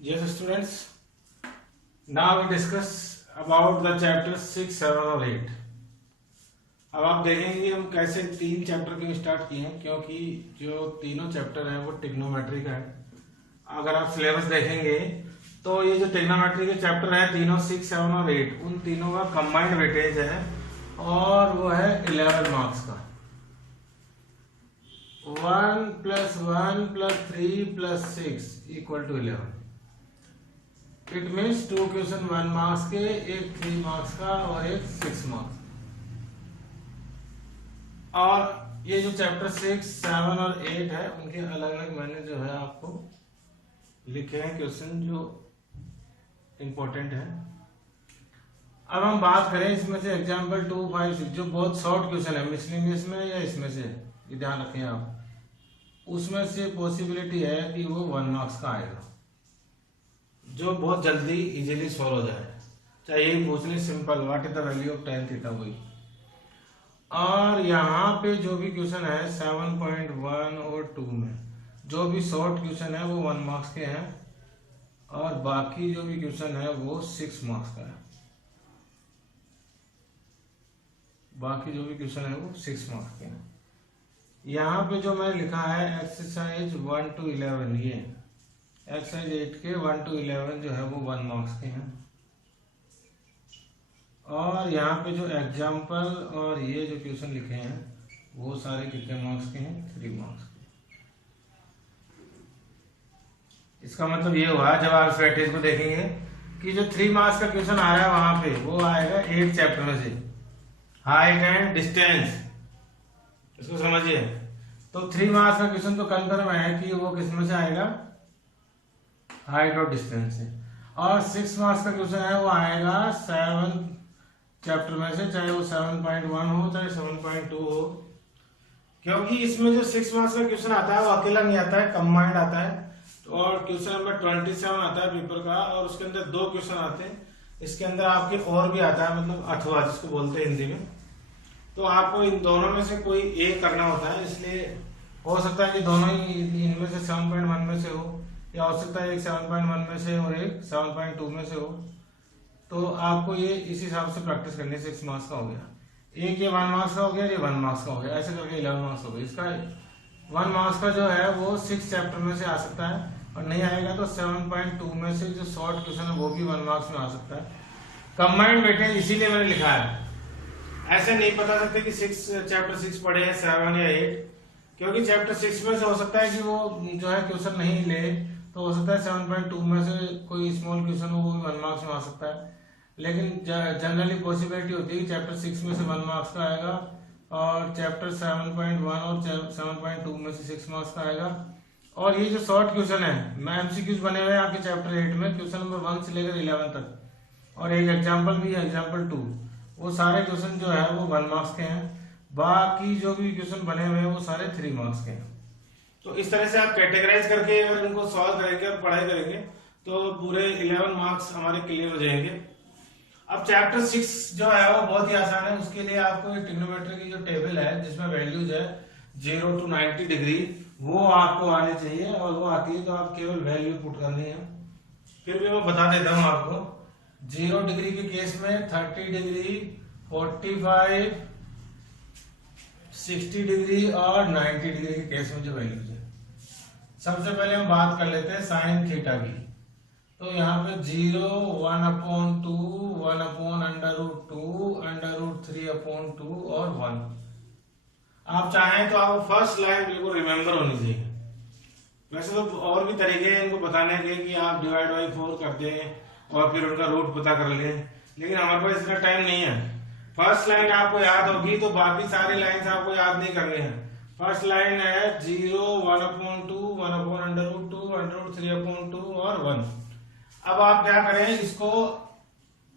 Yes, students. Now we discuss about the chapter 6, 7 और 8. अब आप देखेंगे हम कैसे तीन चैप्टर क्यों स्टार्ट किए हैं, क्योंकि जो तीनों चैप्टर हैं वो ट्रिग्नोमेट्री का है. अगर आप सिलेबस देखेंगे तो ये जो ट्रिग्नोमेट्री के चैप्टर हैं तीनों 6, 7 और 8, उन तीनों का कंबाइंड वेटेज है और वो है 11 मार्क्स का. 1 + 1 + 3 + 6 = 11. इट मीन्स 2 क्वेश्चन 1 मार्क्स के, एक 3 मार्क्स का और एक 6 मार्क्स. और ये जो चैप्टर 6, 7 और 8 है उनके अलग अलग मैंने जो है आपको लिखे हैं क्वेश्चन जो इंपॉर्टेंट है. अब हम बात करें इसमें से एग्जाम्पल 2, 5, 6 जो बहुत शॉर्ट क्वेश्चन है मिसलिनियस में या इसमें से, ये ध्यान रखें आप. उसमें से पॉसिबिलिटी है कि वो 1 मार्क्स का आएगा जो बहुत जल्दी इजीली सॉल्व हो जाए. चाहिए पूछने simple, what is the value of tan theta, वही. और यहाँ पे जो भी क्वेश्चन है 7.1 और 2 में जो भी शॉर्ट क्वेश्चन है वो 1 मार्क्स के हैं और बाकी जो भी क्वेश्चन है वो 6 मार्क्स का है. बाकी जो भी क्वेश्चन है वो 6 मार्क्स के हैं. यहाँ पे जो मैंने लिखा है एक्सरसाइज 1 to 11, ये एक्सरसाइज 8 के 1 to 11 जो है वो 1 मार्क्स के हैं. और यहाँ पे जो एग्जाम्पल और ये जो क्वेश्चन लिखे हैं वो सारे कितने मार्क्स के हैं? 3 मार्क्स के. इसका मतलब ये हुआ जब आप इस वेटेज को देखेंगे कि जो 3 मार्क्स का क्वेश्चन आ रहा है वहां पे वो आएगा 8 चैप्टर में से, हाइट एंड डिस्टेंस. इसको समझिए. तो 3 मार्क्स का क्वेश्चन तो कंफर्म है कि वो किस में से आएगा? हाइट और डिस्टेंस से. और 6 मार्क्स का क्वेश्चन है वो आएगा 7 चैप्टर में से, चाहे वो 7.1 हो चाहे 7.2 हो. क्योंकि इसमें जो 6 मार्क्स का क्वेश्चन आता है वो अकेला नहीं आता है, कंबाइंड आता है. और क्वेश्चन नंबर 27 आता है पेपर का और उसके अंदर 2 क्वेश्चन आते हैं. इसके अंदर आपके और भी आता है, मतलब अथवा जिसको बोलते हैं हिंदी में. तो आपको इन दोनों में से कोई एक करना होता है. इसलिए हो सकता है कि दोनों ही इनमें से 7.1 में से हो, या हो सकता है एक 7.1 में से और एक 7.2 में से हो. तो आपको ये इस हिसाब से प्रैक्टिस करनी. 6 मार्क्स का हो गया, एक ये 1 मार्क्स का हो गया, ये 1 मार्क्स का हो गया, ऐसे करके 11 मार्क्स हो गए. इसका 1 मार्क्स का जो है वो 6 चैप्टर में से आ सकता है और नहीं आएगा तो 7.2 में से जो शॉर्ट क्वेश्चन है वो भी 1 मार्क्स में आ सकता है. कंबाइंड वेटेज इसीलिए मैंने लिखा है. ऐसे नहीं बता सकते कि चैप्टर 6 पढ़े हैं 7 या 8, क्योंकि चैप्टर 6 में से हो सकता है कि वो जो है क्वेश्चन नहीं ले, तो हो सकता है 7.2 में से कोई स्मॉल क्वेश्चन हो वो भी 1 मार्क्स में आ सकता है. लेकिन जनरली पॉसिबिलिटी होती है कि चैप्टर 6 में से 1 मार्क्स का आएगा और चैप्टर 7.1 और 7.2 में से 6 मार्क्स का आएगा. और ये जो शॉर्ट क्वेश्चन है एमसीक्यूज बने हुए हैं आपके चैप्टर 8 में, क्वेश्चन नंबर 1 से लेकर 11 तक, और एक एग्जाम्पल भी है एग्जाम्पल 2. वो सारे क्वेश्चन जो है वो 1 मार्क्स के हैं. बाकी जो भी क्वेश्चन बने हुए हैं वो सारे 3 मार्क्स के हैं. तो इस तरह से आप कैटेगराइज करके अगर उनको सॉल्व करेंगे और पढ़ाई करेंगे तो पूरे 11 मार्क्स हमारे क्लियर हो जाएंगे. अब चैप्टर 6 जो है वो बहुत ही आसान है. उसके लिए आपको ट्रिग्नोमेट्री की जो टेबल है जिसमें वैल्यूज है 0 to 90 डिग्री वो आपको आने चाहिए, और वो आती है तो आप केवल वैल्यू पुट करनी है. फिर भी मैं बता देता हूं आपको. 0 डिग्री के केस में 30 डिग्री, 45, 60 डिग्री और 90 डिग्री के केस में जो वैल्यूज है. सबसे पहले हम बात कर लेते हैं साइन थीटा की. तो यहाँ पे 0, 1/2, 1/√2, √3/2 और 1. आप चाहें तो आपको फर्स्ट लाइन बिल्कुल रिमेंबर होनी चाहिए. वैसे तो और भी तरीके हैं इनको बताने के कि आप डिवाइड बाई 4 कर दें और फिर उनका रूट पता कर लें, लेकिन हमारे पास इतना टाइम नहीं है. फर्स्ट लाइन आपको याद होगी तो बाकी सारी लाइंस आपको याद नहीं करनी है. फर्स्ट लाइन है 0, 1/2, 1/√2, √3/2 और 1. अब आप क्या करें, इसको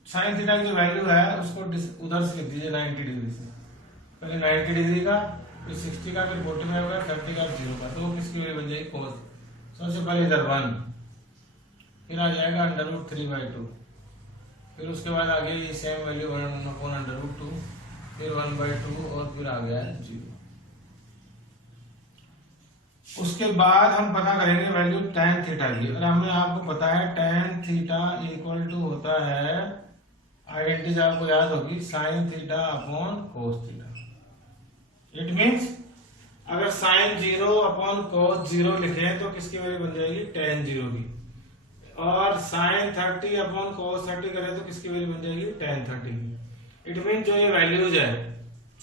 साइन थीटा की जो वैल्यू है उसको उधर से लिख दीजिए 90 डिग्री से. पहले 90 डिग्री का, फिर 60 का, फिर 45 का, 30 का, 0 का. तो किसकी वैल्यू बन जाएगी? cos. सबसे पहले इधर 1, फिर आ जाएगा √3/2, फिर उसके बाद आगे ये सेम वैल्यू 1/√2, फिर 1/2 और फिर आ गया है 0. उसके बाद हम पता करेंगे वैल्यू tan थीटा की। और हमें आपको पता है tan थीटा इक्वल टू होता है, आइडेंटिटी आपको याद होगी, sin theta upon cos theta. It means अगर sin 0 अपॉन cos 0 लिखें तो किसकी वैल्यू बन जाएगी, tan 0 की। और sin 30 अपॉन cos 30 करें तो किसकी वैल्यू बन जाएगी, tan 30 की। इट मींस जो ये वैल्यूज है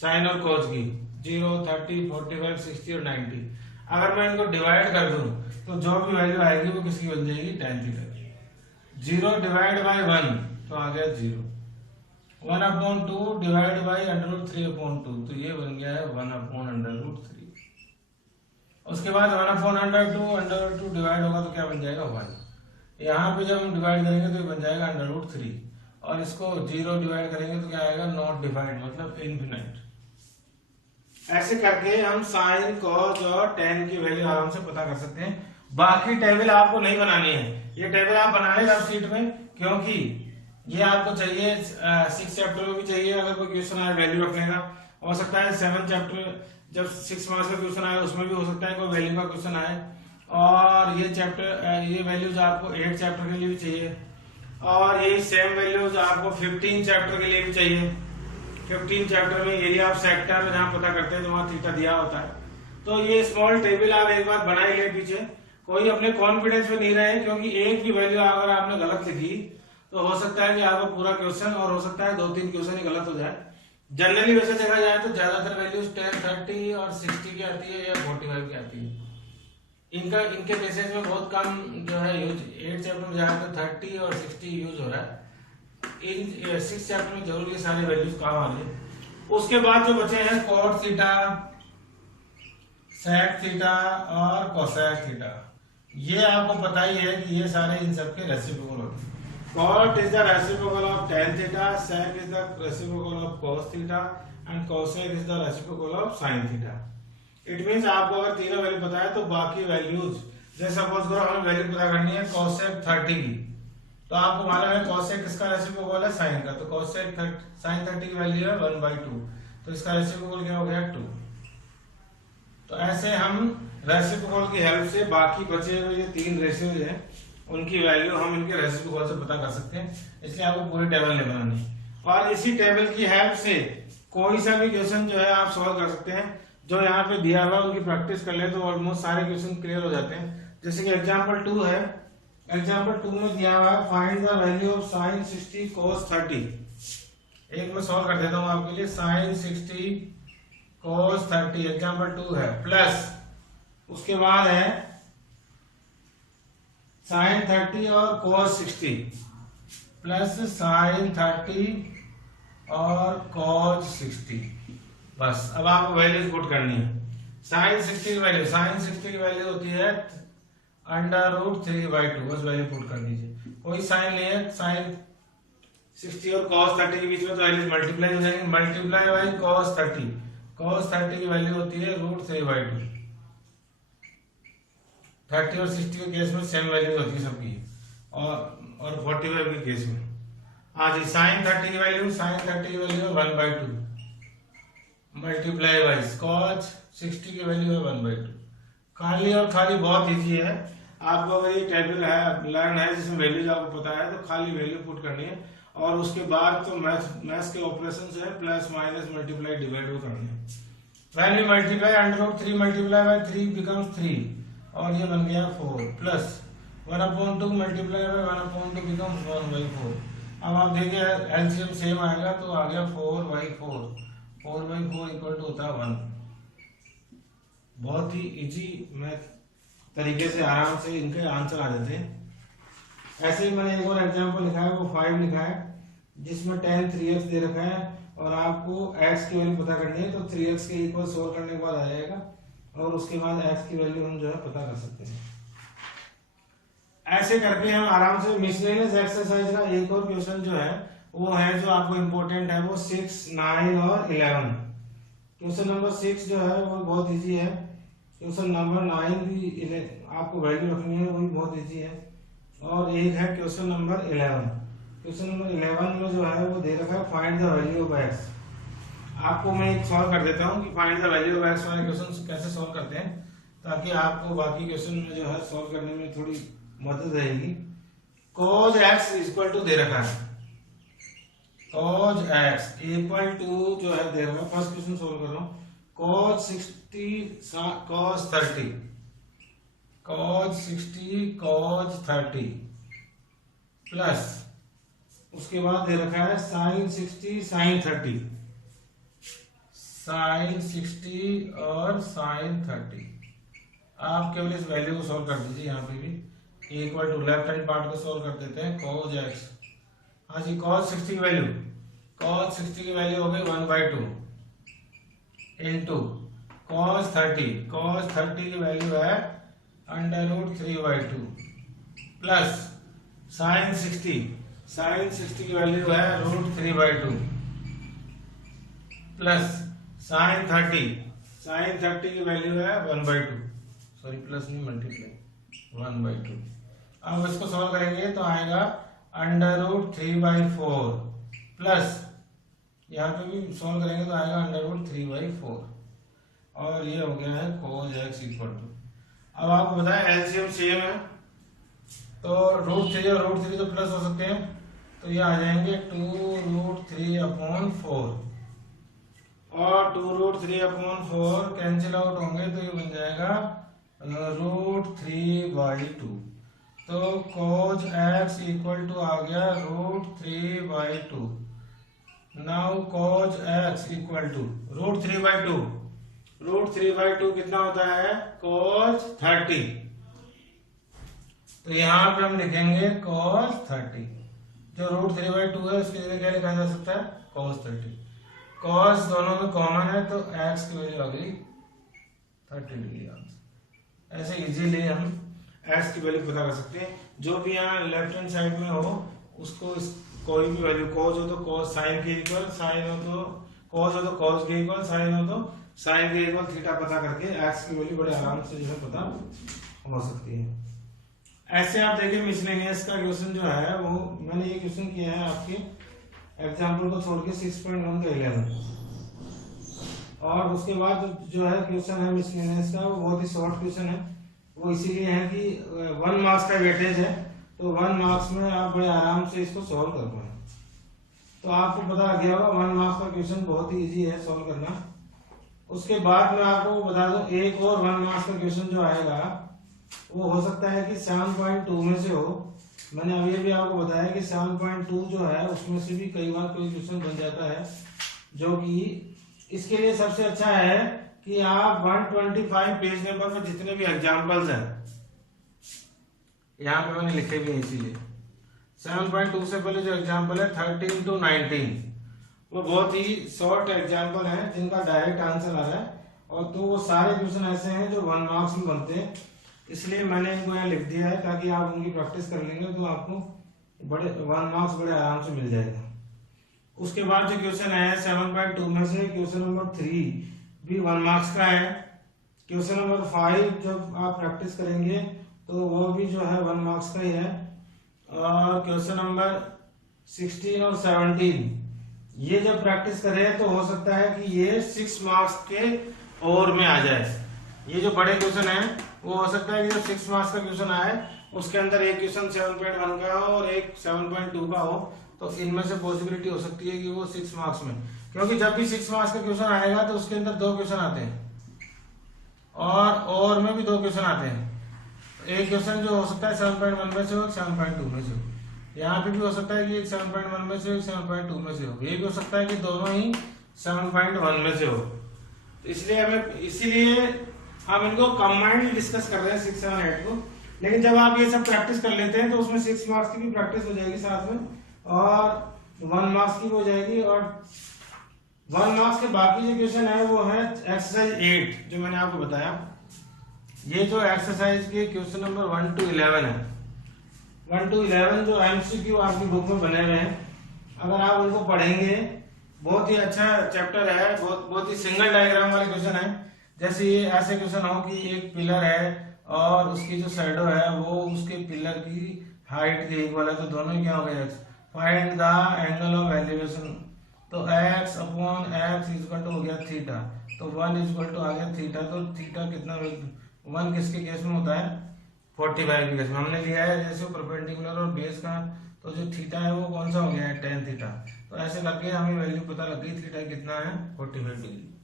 sin और cos की 0, 30, 45, 60 और 90, अगर मैं इनको डिवाइड कर दूं तो जो भी वैल्यू आएगी वो किसकी बन जाएगी, tan थीटा की। 0 डिवाइड बाय 1 तो आ गया 0, 1 अपॉन 2 डिवाइड बाय √3 अपॉन 2 तो ये बन गया है 1 अपॉन √3। उसके बाद 1 अपॉन √2 डिवाइड होगा तो क्या बन जाएगा, 1। यहाँ पे जब हम डिवाइड करेंगे तो ये बन जाएगा √3, और इसको 0 डिवाइड करेंगे तो क्या आएगा, नॉट डिवाइड, मतलब इनफिनिट। ऐसे करके हम साइन, कॉस और tan की वैल्यू आराम से पता कर सकते हैं। बाकी टेबल आपको नहीं बनानी है, ये टेबल आप बना लें रफ शीट में, क्योंकि ये आपको चाहिए 6 चैप्टर में भी चाहिए। अगर कोई क्वेश्चन आए वैल्यू रखने का, हो सकता है 7 चैप्टर जब 6 मार्क्स का क्वेश्चन आए उसमें भी हो सकता है कोई वैल्यू का क्वेश्चन आए। और ये चैप्टर ये वैल्यूज आपको 8 चैप्टर के लिए भी चाहिए, और ये सेम वैल्यूज आपको 15 चैप्टर के लिए भी चाहिए। 15 चैप्टर में एरिया ऑफ सेक्टर जहां पता करते हैं तो वहां थीटा दिया होता है। तो ये स्मॉल टेबल आप एक बार बना ही ले पीछे, कोई अपने कॉन्फिडेंस में नहीं रहे, क्योंकि एक भी वैल्यू अगर आपने गलत लिखी तो हो सकता है कि आपका पूरा क्वेश्चन, और हो सकता है 2-3 क्वेश्चन ही गलत हो जाए। जनरली वैसे देखा जाए तो ज्यादातर वैल्यूज 10, 30 और 60 की आती है या 45 की आती है। इनके केसेस में बहुत कम जो है यूज, 8 चैप्टर में जाए तो 30 और 60 यूज हो रहा है। इन 6 चैप्टर में जरूर ये सारे वैल्यूज काम आ रही है। उसके बाद जो बचे हैं cot थीटा, sec थीटा और cosec थीटा, ये आपको पता ही है कि ये सारे इन सब के रेसिप्रोकल होते हैं। cot is the reciprocal of tan theta, sec is the reciprocal of cos theta and cosec is the reciprocal of sin theta। It means आपको अगर तीनों वैल्यू पता है तो बाकी वैल्यूज, जैसे सपोज करो हमें वैल्यू पता करनी है cosec 30 की, तो आपको मालूम है cosec किसका रेसिप्रोकल है, sin का। तो cosec sin 30 की वैल्यू है 1/2, तो इसका रेसिप्रोकल क्या हो गया, 2। तो ऐसे हम रेसिप्रोकल की हेल्प से बाकी बचे हुए जो 3 रेशियोज हैं उनकी वैल्यू हम इनके रेसिप्रोकल से पता कर सकते हैं। इसलिए आपको पूरी टेबल नहीं बनानी, और इसी टेबल की हेल्प से कोई सा भी क्वेश्चन जो है आप सॉल्व कर सकते हैं। जो यहाँ पे दिया हुआ उनकी प्रैक्टिस कर ले तो ऑलमोस्ट सारे क्वेश्चन क्लियर हो जाते हैं। जैसे कि एग्जाम्पल 2 है, एग्जाम्पल 2 में दिया हुआ है find the value of sin 60 cos 30। एक मैं सॉल्व कर देता हूं आपके लिए, sin 60 cos 30 एग्जाम्पल 2 है, प्लस उसके बाद है sin 30 और cos 60 प्लस sin 30 और cos 60। बस अब आपको वैल्यूज पुट करनी है। sin 60 की वैल्यू होती है √3/2, बस वैल्यू पुट कर दीजिए। कोई साइन नहीं है, साइन 60 और cos 30 के बीच में तो वैल्यू मल्टीप्लाई हो जाएंगे, मल्टीप्लाई बाय cos 30 की वैल्यू होती है √3/2। 30 और 60 के केस में सेम वैल्यू होती है सबकी, और 45 के केस में। हाँ जी, sin 30 की वैल्यू है 1/2 मल्टीप्लाई बाय cos 60 की वैल्यू है 1/2। खाली और खाली बहुत इजी है। आपको अगर ये टेबल है, लर्न है, जिसमें वैल्यूज आपको पता है तो खाली वैल्यू पुट करनी है, और उसके बाद तो मैथ्स के ऑपरेशंस है, प्लस माइनस मल्टीप्लाई डिवाइड भी करनी है। Value multiply √3 multiply by 3 becomes 3, और ये बन गया 4, प्लस 1/2 मल्टीप्लाई बाय 1/2 बिकम्स 1/4। अब आप देखिए एलसीएम सेम आएगा तो आ गया 4/4 इक्वल टू होता है 1। बहुत ही इजी मैथ तरीके से आराम से इनके आंसर आ जाते हैं। ऐसे ही मैंने एक और एग्जांपल लिखा है, वो 5 लिखा है, जिसमें tan 3x दे रखा है और आपको x की वैल्यू पता करनी है। तो 3x के इक्वल सोल्व करने के बाद आ जाएगा, और उसके बाद x की वैल्यू हम जो है पता कर सकते हैं। ऐसे करके हम आराम से मिसलेनियस एक्सरसाइज का एक और क्वेश्चन जो है वो है, जो आपको इम्पोर्टेंट है, वो 6, 9 और 11। क्वेश्चन नंबर 6 जो है वो बहुत इजी है। क्वेश्चन नंबर 9 भी आपको वैल्यू रखनी है, वो भी बहुत इजी है। और एक है क्वेश्चन नंबर 11। क्वेश्चन नंबर 11 में जो है वो दे रखा है find the value of x। आपको मैं एक सॉल्व कर देता हूँ कि find the value of x वाले क्वेश्चन कैसे सॉल्व करते हैं। ताकि आपको बाकी क्वेश्चन में जो है सॉल्व करने में थोड़ी मदद रहेगी। cos x इक्वल टू दे रखा है, cos x इक्वल टू जो है दे रखा है, फर्स्ट क्वेश्चन सॉल्व कर रहा हूँ, cos 60 cos 30 cos 60 cos 30 plus उसके बाद दे रखा है sin 60 sin 30 sin 60 और sin 30। आप केवल इस वैल्यू को सॉल्व कर दीजिए, यहाँ पे भी equal to left hand part को सॉल्व कर देते हैं, cos x। हाँ जी, cos 60 की वैल्यू, cos 60 की वैल्यू हो गई 1/2 इंटू cos 30 की वैल्यू है √3/2 प्लस sin 60 की वैल्यू है √3/2 प्लस sin 30 की वैल्यू है 1/2, सॉरी प्लस नहीं मल्टीप्लाई 1/2। अब इसको सॉल्व करेंगे तो आएगा √3/4 प्लस यहाँ पे भी सॉल्व करेंगे तो आएगा √3/4 और ये हो गया है cos x इक्वल टू। अब आपको बताया एलसीएम सेम है तो √3 और √3 तो प्लस हो सकते हैं, तो ये आ जाएंगे 2√3/4 और 2√3/4 कैंसिल आउट होंगे तो ये बन जाएगा √3/2। तो cos x इक्वल टू आ गया √3/2। Now cos x equal to √3/2 कितना होता है cos 30, तो यहाँ पे हम लिखेंगे cos 30। जो √3/2 है उसकी जगह क्या लिखा जा सकता है cos 30। cos दोनों में कॉमन है तो x की वैल्यू आ गई 30 डिग्री आंसर। ऐसे इजीली हम x की वैल्यू पता कर सकते हैं। जो भी यहाँ लेफ्ट हैंड साइड में हो उसको कोई भी वैल्यू, cos हो तो cos sin के इक्वल, sin हो तो cos हो तो cos के इक्वल, sin हो तो sin के इक्वल थीटा पता करके x की वैल्यू बड़े आराम से जो है पता हो सकती है। ऐसे आप देखिए मिसलेनियस का क्वेश्चन जो है वो मैंने ये क्वेश्चन किया है आपके एग्जाम्पल को छोड़ के 6.1 का 11, और उसके बाद जो है क्वेश्चन है मिसलेनियस का वो बहुत ही शॉर्ट क्वेश्चन है। वो इसीलिए है कि 1 मार्क्स का वेटेज है, तो 1 मार्क्स में आप बड़े आराम से इसको सॉल्व कर पाए। तो आपको पता लग गया होगा 1 मार्क्स का क्वेश्चन बहुत ही इजी है सॉल्व करना। उसके बाद मैं आपको बता दूं एक और 1 मार्क्स का क्वेश्चन जो आएगा वो हो सकता है कि 7.2 में से हो। मैंने अभी भी आपको बताया कि 7.2 जो है उसमें से भी कई बार कोई क्वेश्चन बन जाता है, जो कि इसके लिए सबसे अच्छा है कि आप 125 पेज नंबर में जितने भी एग्जाम्पल्स हैं यहाँ पे मैंने लिखे भी हैं, इसीलिए 7.2 से पहले जो एग्जाम्पल है 13 to 19 वो बहुत ही शॉर्ट एग्जाम्पल है जिनका डायरेक्ट आंसर आ रहा है, और तो वो सारे क्वेश्चन ऐसे हैं जो 1 मार्क्स में बनते हैं, इसलिए मैंने इनको यहाँ लिख दिया है ताकि आप उनकी प्रैक्टिस कर लेंगे तो आपको बड़े 1 मार्क्स बड़े आराम से मिल जाएगा। उसके बाद जो क्वेश्चन है 7.2 में से क्वेश्चन नंबर 3 भी 1 मार्क्स का है। क्वेश्चन नंबर 5 जब आप प्रैक्टिस करेंगे तो वो भी जो है 1 मार्क्स का ही है, और क्वेश्चन नंबर 16 और 17 ये जब प्रैक्टिस करें तो हो सकता है कि ये 6 मार्क्स के और में आ जाए। ये जो बड़े क्वेश्चन है वो हो सकता है कि जब 6 मार्क्स का क्वेश्चन आए उसके अंदर एक क्वेश्चन 7.1 का हो और एक 7.2 का हो, तो इनमें से पॉसिबिलिटी हो सकती है कि वो 6 मार्क्स में, क्योंकि जब भी 6 मार्क्स का क्वेश्चन आएगा तो उसके अंदर 2 क्वेश्चन आते हैं और में भी 2 क्वेश्चन आते हैं। एक क्वेश्चन जो हो सकता है 7.1 में से हो, 7.2 में से हो। यहाँ पे भी हो सकता है कि एक 7.1 में से, एक 7.2 में से हो। ये भी हो सकता है कि दोनों ही 7.1 में से हो। तो इसीलिए हम इनको कंबाइंड डिस्कस कर रहे हैं 6, 7, 8 को। लेकिन जब आप ये सब प्रैक्टिस कर लेते हैं तो उसमें 6 मार्क्स की भी प्रैक्टिस हो जाएगी साथ में, और 1 मार्क्स की हो जाएगी। और 1 मार्क्स के बाकी जो क्वेश्चन है वो है एक्सरसाइज 8 जो मैंने आपको बताया। ये जो एक्सरसाइज के क्वेश्चन नंबर 1 to 11 है, 1 to 11 जो एमसीक्यू आपकी बुक में बने हुए हैं, अगर आप उनको पढ़ेंगे बहुत ही अच्छा चैप्टर है, बहुत ही सिंगल डायग्राम वाले क्वेश्चन है। जैसे ये ऐसे क्वेश्चन हो कि एक पिलर है और उसकी जो शैडो है वो उसके पिलर की हाइट के इक्वल है, तो दोनों क्या हो गया, find the angle of elevation, तो x upon x equal to हो गया थीटा, तो 1 इक्वल टू आ गया थीटा, तो थीटा कितना 1 किसके केस में होता है, 45 के केस में। हमने लिया है जैसे परपेंडिकुलर और बेस का, तो जो थीटा है वो कौन सा हो गया है, tan थीटा। तो ऐसे करके हमें वैल्यू पता लग गई, थीटा कितना है, 45 डिग्री।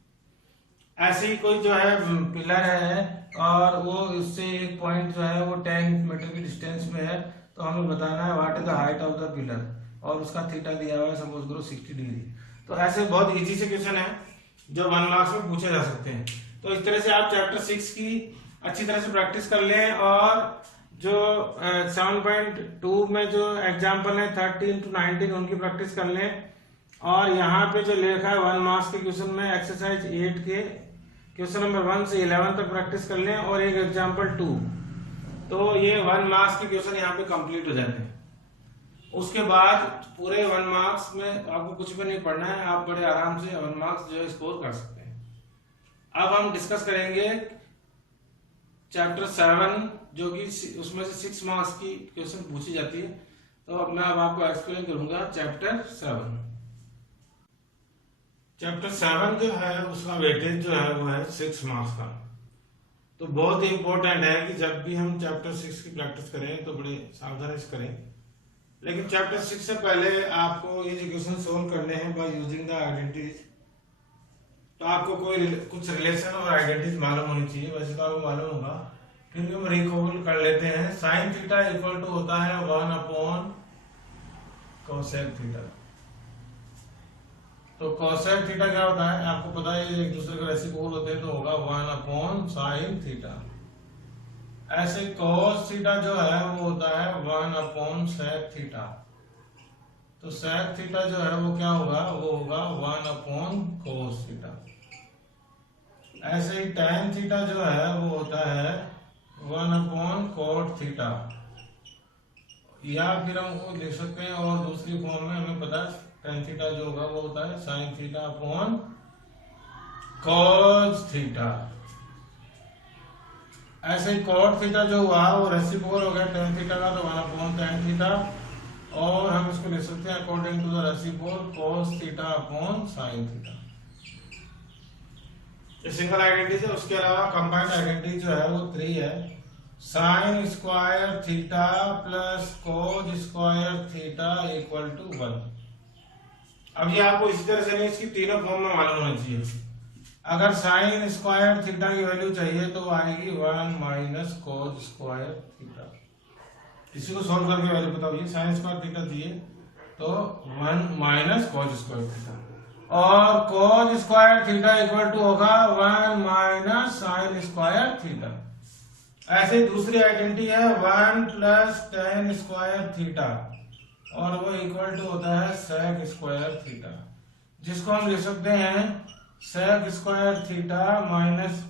ऐसे ही कोई जो है पिलर है और वो उससे एक पॉइंट जो है वो 10 मीटर की डिस्टेंस में है, तो हमें बताना है what is the height of the pillar, और उसका थीटा दिया हुआ है सपोज करो 60 डिग्री। तो ऐसे बहुत इजी से क्वेश्चन है जो 1 मार्क्स में पूछे जा सकते हैं। तो इस तरह से आप चैप्टर 6 की अच्छी तरह से प्रैक्टिस कर लें, और जो 7.2 में जो एग्जाम्पल है 13 to 19 उनकी प्रैक्टिस कर लें, और यहाँ पे जो लिखा है 1 मार्क्स के क्वेश्चन में एक्सरसाइज 8 के क्वेश्चन नंबर 1 से 11 तक प्रैक्टिस कर लें, और एक एग्जाम्पल 2। तो ये 1 मार्क्स के क्वेश्चन यहाँ पे कंप्लीट हो जाते हैं। उसके बाद पूरे 1 मार्क्स में आपको कुछ भी नहीं पढ़ना है, आप बड़े आराम से 1 मार्क्स जो है स्कोर कर सकते हैं। अब हम डिस्कस करेंगे चैप्टर 7 जो कि उसमें से 6 मार्क्स की क्वेश्चन पूछी जाती है। तो अब मैं आपको एक्सप्लेन करूंगा चैप्टर 7। चैप्टर 7 जो है उसका वेटेज जो है वो है 6 मार्क्स का। तो बहुत ही इंपॉर्टेंट है कि जब भी हम चैप्टर 6 की प्रैक्टिस करें तो बड़े सावधानी से करें। लेकिन चैप्टर 6 से पहले आपको ये क्वेश्चन सोल्व करने हैं बाय यूजिंग द आइडेंटिटीज। तो आपको कोई कुछ रिलेशन और आइडेंटिटीज मालूम होनी चाहिए, वैसे तो आपको मालूम होगा, क्योंकि हम रिकॉल कर लेते हैं। साइन थीटा इक्वल टू होता है 1 कोसेक थीटा। तो कोसेक थीटा क्या होता है, आपको पता है एक दूसरे के रेसिप्रोकल होते हैं, तो होगा 1 साइन थीटा। ऐसे कोस थीटा जो है वो होता है 1 सेक थीटा। तो सेक थीटा जो है वो क्या होगा, वो होगा 1 कोस थीटा। ऐसे ही tan थीटा जो है वो होता है 1 कोट थीटा, या फिर हम वो लिख सकते हैं और दूसरी फॉर्म में हमें पता है tan थीटा जो होगा वो होता है sin theta upon cos theta. ऐसे ही cot थीटा जो हुआ वो रेसिप्रोकल हो गया tan थीटा का, तो 1 tan थीटा, और हम इसको लिख सकते हैं according to the reciprocal cos theta upon sin theta. ये सिंगल आइडेंटिटी है। उसके अलावा कंबाइंड आइडेंटिटी जो है वो 3 है, sine square theta plus cos square theta equal to 1। अब ये आपको इसी तरह से नहीं, इसकी तीनों फॉर्म में मालूम होना चाहिए। अगर साइन स्क्वायर थीटा की वैल्यू चाहिए तो आएगी 1 माइनस कोज स्क्वायर थीटा। इसी को सॉल्व करके वैल्यू बताइए। साइन स्क्वायर थीटा दिए तो 1 माइनस कोज स्क्वायर थीटा, और cos square theta equal to होगा 1 माइनस साइन स्क्वायर थीटा। ऐसे दूसरी आइडेंटिटी है 1 प्लस tan स्क्वायर थीटा, और वो इक्वल टू होता है सेक स्क्वायर थीटा, जिसको हम लिख सकते हैं sec square theta minus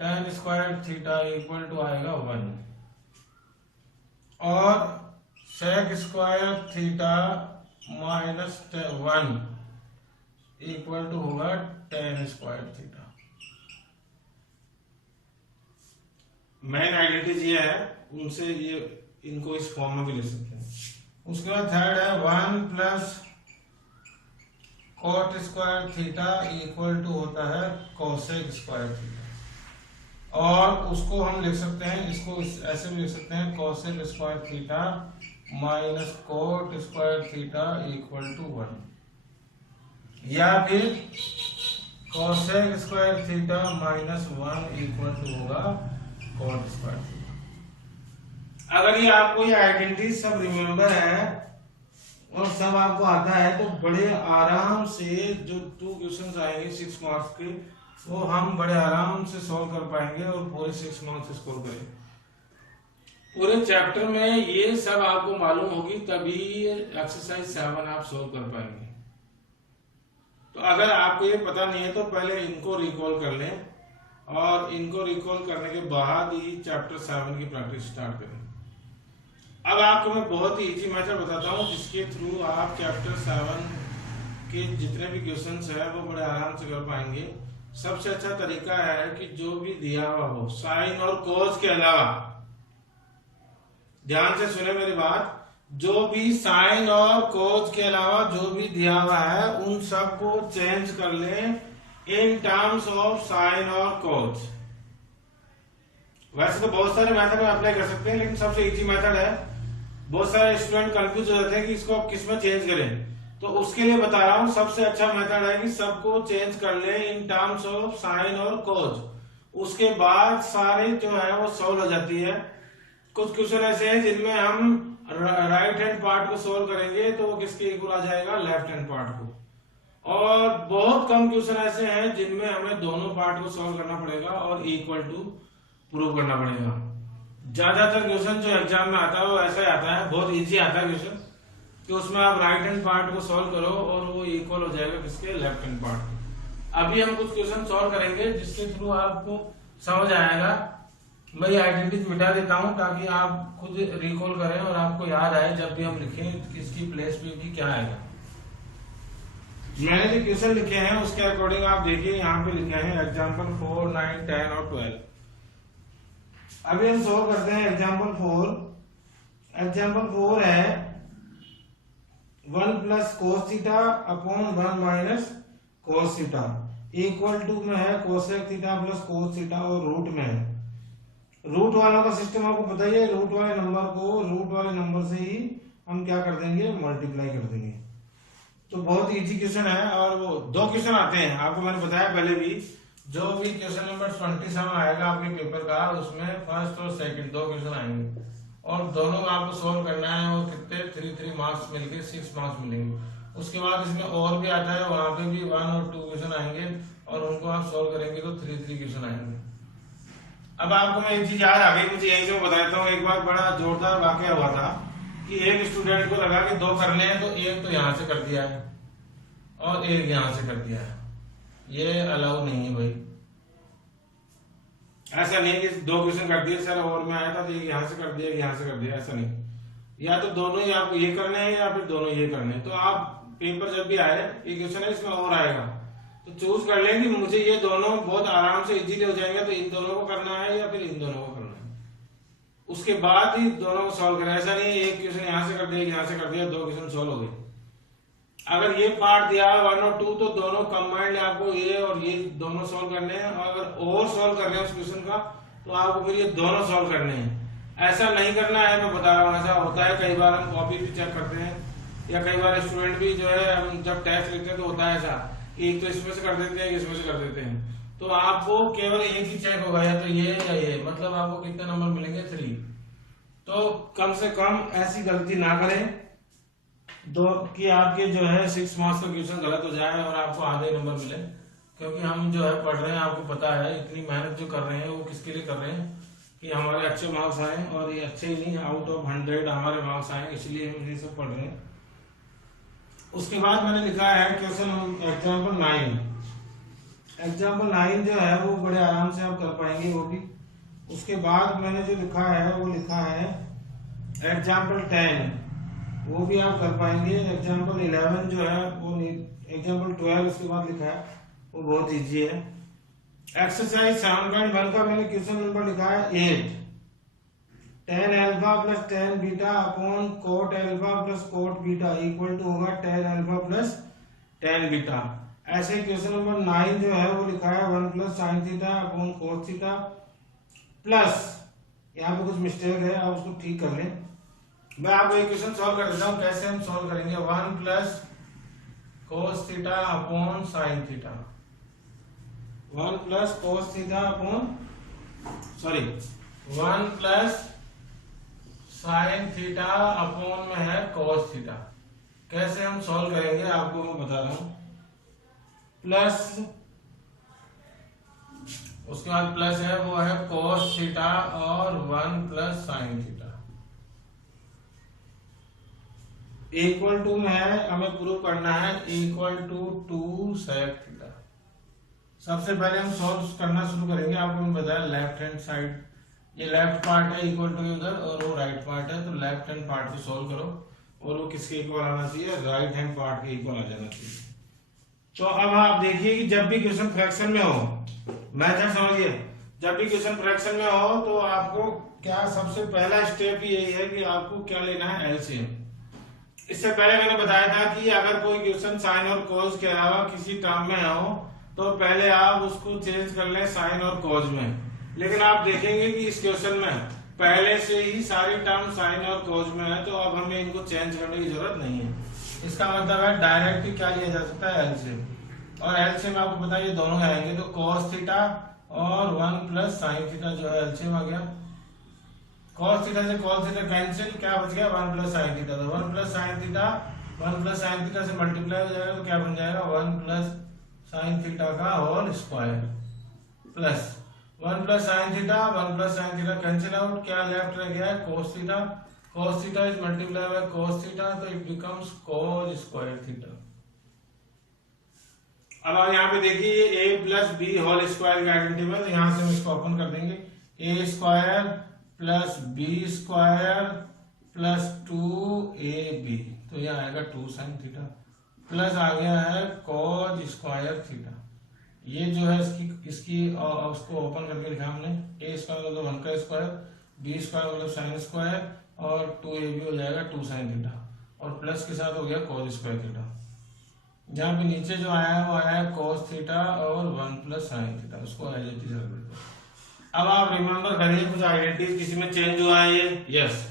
tan square theta equal to आएगा 1, और sec square theta minus 1 equal to होगा tan square theta. Main identities ये है, उनसे ये इनको इस फॉर्म में भी लिख सकते हैं। उसके बाद थर्ड है 1 plus cot square theta equal to होता है कोसेक स्क्वायर थीटा, और उसको हम लिख सकते हैं, इसको ऐसे भी लिख सकते हैं cosec square theta minus cot square theta equal to 1, या फिर cosec square theta minus 1 equal to होगा कोट स्क्वायर थीटा। अगर ये आपको ये आइडेंटिटी सब रिमेम्बर है और सब आपको आता है तो बड़े आराम से जो 2 क्वेश्चंस आएंगे 6 मार्क्स के, वो हम बड़े आराम से सॉल्व कर पाएंगे और पूरे 6 मार्क्स स्कोर करेंगे। पूरे चैप्टर में ये सब आपको मालूम होगी, तभी एक्सरसाइज 7 आप सॉल्व कर पाएंगे। तो अगर आपको ये पता नहीं है तो पहले इनको रिकॉल कर लें, और इनको रिकॉल करने के बाद ही चैप्टर 7 की प्रैक्टिस स्टार्ट करें। अब आपको मैं बहुत ही इजी मेथड बताता हूँ जिसके थ्रू आप चैप्टर 7 के जितने भी क्वेश्चंस है वो बड़े आराम से कर पाएंगे। सबसे अच्छा तरीका है कि जो भी दिया हुआ हो साइन और कोस के अलावा, ध्यान से सुने मेरी बात, जो भी साइन और कोस के अलावा जो भी दिया हुआ है उन सब को चेंज कर लें इन टर्म्स ऑफ साइन और कोस। वैसे तो बहुत सारे मेथड में अप्लाई कर सकते हैं, लेकिन सबसे इजी मेथड है। बहुत सारे स्टूडेंट कंफ्यूज हो जाते हैं कि इसको आप किस में चेंज करें, तो उसके लिए बता रहा हूँ सबसे अच्छा मेथड है कि सबको चेंज कर ले इन टर्म्स ऑफ साइन और कॉज। उसके बाद सारे जो है वो सॉल्व हो जाती है। कुछ क्वेश्चन ऐसे हैं जिनमें हम राइट हैंड पार्ट को सोल्व करेंगे तो वो किसके इक्वल आ जाएगा, लेफ्ट हैंड पार्ट को। और बहुत कम क्वेश्चन ऐसे हैं जिनमें हमें दोनों पार्ट को सोल्व करना पड़ेगा और इक्वल टू प्रूव करना पड़ेगा। ज्यादातर क्वेश्चन जो एग्जाम में आता है वो ऐसा ही आता है, बहुत इजी आता है क्वेश्चन कि उसमें आप राइट हैंड पार्ट को सोल्व करो और वो इक्वल हो जाएगा किसके, लेफ्ट हैंड पार्ट के। अभी हम कुछ क्वेश्चन सोल्व करेंगे जिसके थ्रू आपको समझ आएगा। मैं ये आइडेंटिटी मिटा देता हूं ताकि आप खुद रिकॉल करें और आपको याद आए जब भी हम लिखें किसकी प्लेस पे की क्या आएगा। मैंने जो क्वेश्चन लिखे हैं उसके अकॉर्डिंग आप देखिए, यहाँ पे लिखे हैं एग्जाम्पल 4, 9, 10 और 12। अभी हम सोल्व करते हैं एग्जाम्पल 4। एग्जाम्पल 4 है 1 plus cos theta upon 1 minus cos theta equal to में है cosec theta plus cos theta और रूट में है। रूट वालों का सिस्टम आपको पता ही है, रूट वाले नंबर को रूट वाले नंबर से ही हम क्या कर देंगे, मल्टीप्लाई कर देंगे। तो बहुत इजी क्वेश्चन है और वो दो क्वेश्चन आते हैं, आपको मैंने बताया पहले भी। जो भी क्वेश्चन नंबर 27 आएगा आपके पेपर का, उसमें फर्स्ट और सेकंड दो क्वेश्चन आएंगे और दोनों आपको सोल्व करना है। और कितने 3 मार्क्स मिलके 6 मार्क्स मिलेंगे। उसके बाद इसमें और भी आता है, वहां पे भी 1 और 2 क्वेश्चन आएंगे और उनको आप सोल्व करेंगे तो 3 क्वेश्चन आएंगे। अब आपको मैं एक चीज याद आ गई, मुझे यही से मैं बताता हूँ। एक बार बड़ा जोरदार वाकया हुआ था कि एक स्टूडेंट को लगा कि 2 करने हैं, तो एक तो यहाँ से कर दिया है और एक यहाँ से कर दिया है। ये अलाउ नहीं है भाई। ऐसा नहीं कि 2 क्वेश्चन कर दिए सर और मैं आया था तो एक यहाँ से कर दिया, यहाँ से कर दिया, ऐसा नहीं। या तो दोनों ही आपको ये करने हैं या फिर दोनों ये करने हैं। तो आप पेपर जब भी आए, ये क्वेश्चन है इसमें और आएगा तो चूज कर लें कि मुझे ये दोनों बहुत आराम से इजीली हो जाएंगे, तो इन दोनों को करना है या फिर इन दोनों को करना है। उसके बाद ही दोनों को सॉल्व करें। ऐसा नहीं एक क्वेश्चन यहाँ से कर दिया, यहाँ से कर दिया, 2 क्वेश्चन सॉल्व हो गए। अगर ये पार्ट दिया 1 और 2 तो दोनों कंबाइंड आपको ये और ये दोनों सॉल्व करने हैं। अगर और सॉल्व कर रहे हैं उस क्वेश्चन का तो आपको फिर ये दोनों सॉल्व करने हैं। ऐसा नहीं करना है, मैं बता रहा हूँ। ऐसा होता है कई बार, हम कॉपी भी चेक करते हैं या कई बार स्टूडेंट भी जो है हम जब टेस्ट लिखते हैं तो होता है ऐसा, एक तो इसमें से कर देते हैं, इसमें से कर देते हैं। तो आपको केवल एक ही चेक होगा, या तो ये या ये, मतलब आपको कितने नंबर मिलेंगे, 3। तो कम से कम ऐसी गलती ना करें दो कि आपके जो है 6 मार्क्स का क्वेश्चन गलत हो जाए और आपको आधे नंबर मिले। क्योंकि हम जो है पढ़ रहे हैं, आपको पता है इतनी मेहनत जो कर रहे हैं वो किसके लिए कर रहे हैं कि हमारे अच्छे मार्क्स आए, और ये अच्छे ही नहीं, आउट ऑफ 100 हमारे मार्क्स आए, इसलिए हम ये सब पढ़ रहे हैं। उसके बाद मैंने लिखा है क्वेश्चन एग्जाम्पल 9। एग्जाम्पल 9 जो है वो बड़े आराम से आप कर पाएंगे वो भी। उसके बाद मैंने जो लिखा है वो लिखा है एग्जाम्पल 10, वो भी आप कर पाएंगे। एग्जाम्पल 11 जो है वो, एग्जाम्पल 12 उसके बाद लिखा है वो बहुत इजी है। एक्सरसाइज 7.1 का मैंने क्वेश्चन नंबर लिखा है 8। tan alpha plus tan beta upon cot alpha plus cot beta equal to होगा tan alpha plus tan beta. ऐसे क्वेश्चन नंबर 9 जो है वो लिखा है 1 plus sine theta upon cos theta plus, यहाँ पे कुछ मिस्टेक है, आप उसको ठीक कर लें। मैं आपको एक क्वेश्चन सॉल्व कर देता हूँ, कैसे हम सॉल्व करेंगे। 1 plus cos theta upon sine theta, 1 plus cos theta upon 1 plus sine theta upon में है कोस थीटा। कैसे हम सॉल्व करेंगे आपको मैं बता रहा हूं। प्लस उसके बाद प्लस है वो है कोस थीटा और 1 plus sine theta equal to में है, हमें प्रूव करना है इक्वल टू 2 सेक थीटा। सबसे पहले हम सॉल्व करना शुरू करेंगे। आपको मैं बताया लेफ्ट हैंड साइड, ये लेफ्ट पार्ट है इक्वल टू उधर और वो राइट पार्ट है, तो लेफ्ट हैंड पार्ट को सॉल्व करो और वो किसके इक्वल आना चाहिए, राइट हैंड पार्ट के इक्वल आ जाना चाहिए। तो अब आप देखिए कि जब भी क्वेश्चन फ्रैक्शन में हो, मेथड समझिए, जब भी क्वेश्चन फ्रैक्शन में हो तो आपको क्या सबसे पहला स्टेप यही है कि आपको क्या लेना है, एलसीएम। इससे पहले मैंने बताया था कि अगर कोई क्वेश्चन साइन और कोस के अलावा किसी टर्म में हो तो पहले आप उसको चेंज कर लें साइन और कोस में, लेकिन आप देखेंगे कि इस क्वेश्चन में पहले से ही सारी टर्म साइन और कोज में है, तो अब हमें इनको चेंज करने की जरूरत नहीं है। इसका मतलब है डायरेक्ट ही क्या लिया जा सकता है, एलसीएम। और एलसीएम आपको पता है ये दोनों आएंगे, तो cos थीटा और 1 प्लस साइन थीटा जो है एलसीएम आ गया। cos थीटा से cos थीटा कैंसिल, क्या बच गया 1 प्लस साइन थीटा। तो 1 plus sine theta 1 plus sine theta से मल्टीप्लाई हो जाएगा, तो क्या बन जाएगा 1 प्लस साइन थीटा का whole square plus 1 plus sine theta 1 plus sine theta cancel out, क्या लेफ्ट रह गया है cos theta. cos theta is multiply by cos theta, तो it becomes cos square theta. अब आप यहाँ पे देखिए ये a plus B whole square का आइडेंटिटी है, तो यहाँ से हम इसको ओपन कर देंगे। a square plus B square plus 2ab, तो यह आएगा 2 साइन थीटा प्लस आ गया है cos स्क्वायर थीटा। ये जो है इसकी उसको ओपन करके लिखा हमने। a स्क्वायर मतलब 1 का स्क्वायर, b स्क्वायर मतलब साइन स्क्वायर और 2ab हो जाएगा 2 साइन थीटा और प्लस के साथ हो गया cos स्क्वायर थीटा। यहाँ पे नीचे जो आया है वो आया है cos थीटा और 1 प्लस साइन थीटा, उसको एज इट इज रख देते हैं। अब आप रिमेंबर करिए कुछ आइडेंटिटीज किसी में चेंज हुआ है ये, yes.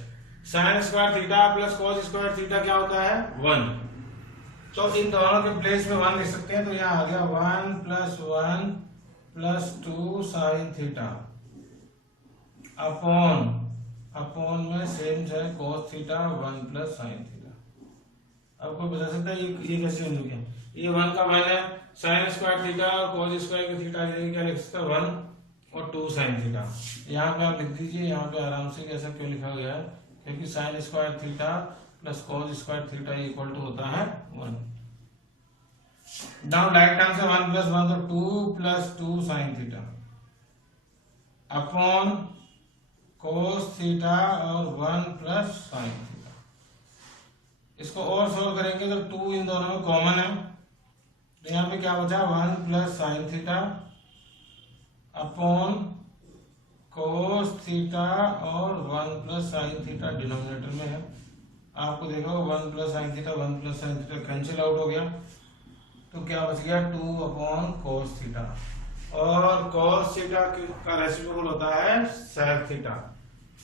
Sign square theta plus cos square theta क्या होता है 1, तो इन दोनों के प्लेस में 1 लिख सकते हैं, तो यहाँ आ गया 1 plus 1 plus 2 sign theta upon में सेम है cos theta 1 plus sine theta. आपको बता सकता है ये कैसे हो गया, ये 1 का 1 है, साइन स्क्वायर थीटा और cos स्क्वायर का थीटा क्या लिख सकता है 1 और 2 साइन थीटा। यहाँ पे आप लिख दीजिए, यहाँ पे आराम से कैसा क्यों लिखा गया है, क्योंकि sine square theta plus cos square theta equal to होता है 1। नाउ राइट आंसर 1 प्लस 1 तो 2 plus 2 sign theta upon cos theta और 1 प्लस साइन थीटा। इसको और सोल्व करेंगे तो 2 इन दोनों में कॉमन है, तो यहाँ पे क्या बचा 1 plus sine theta upon cos theta और 1 प्लस साइन थीटा डिनोमिनेटर में है। आपको देखो 1 plus sine theta 1 plus sine theta cancel out हो गया, तो क्या बच गया 2 अपॉन cos थीटा और cos थीटा का रेसिप्रोकल होता है sec थीटा,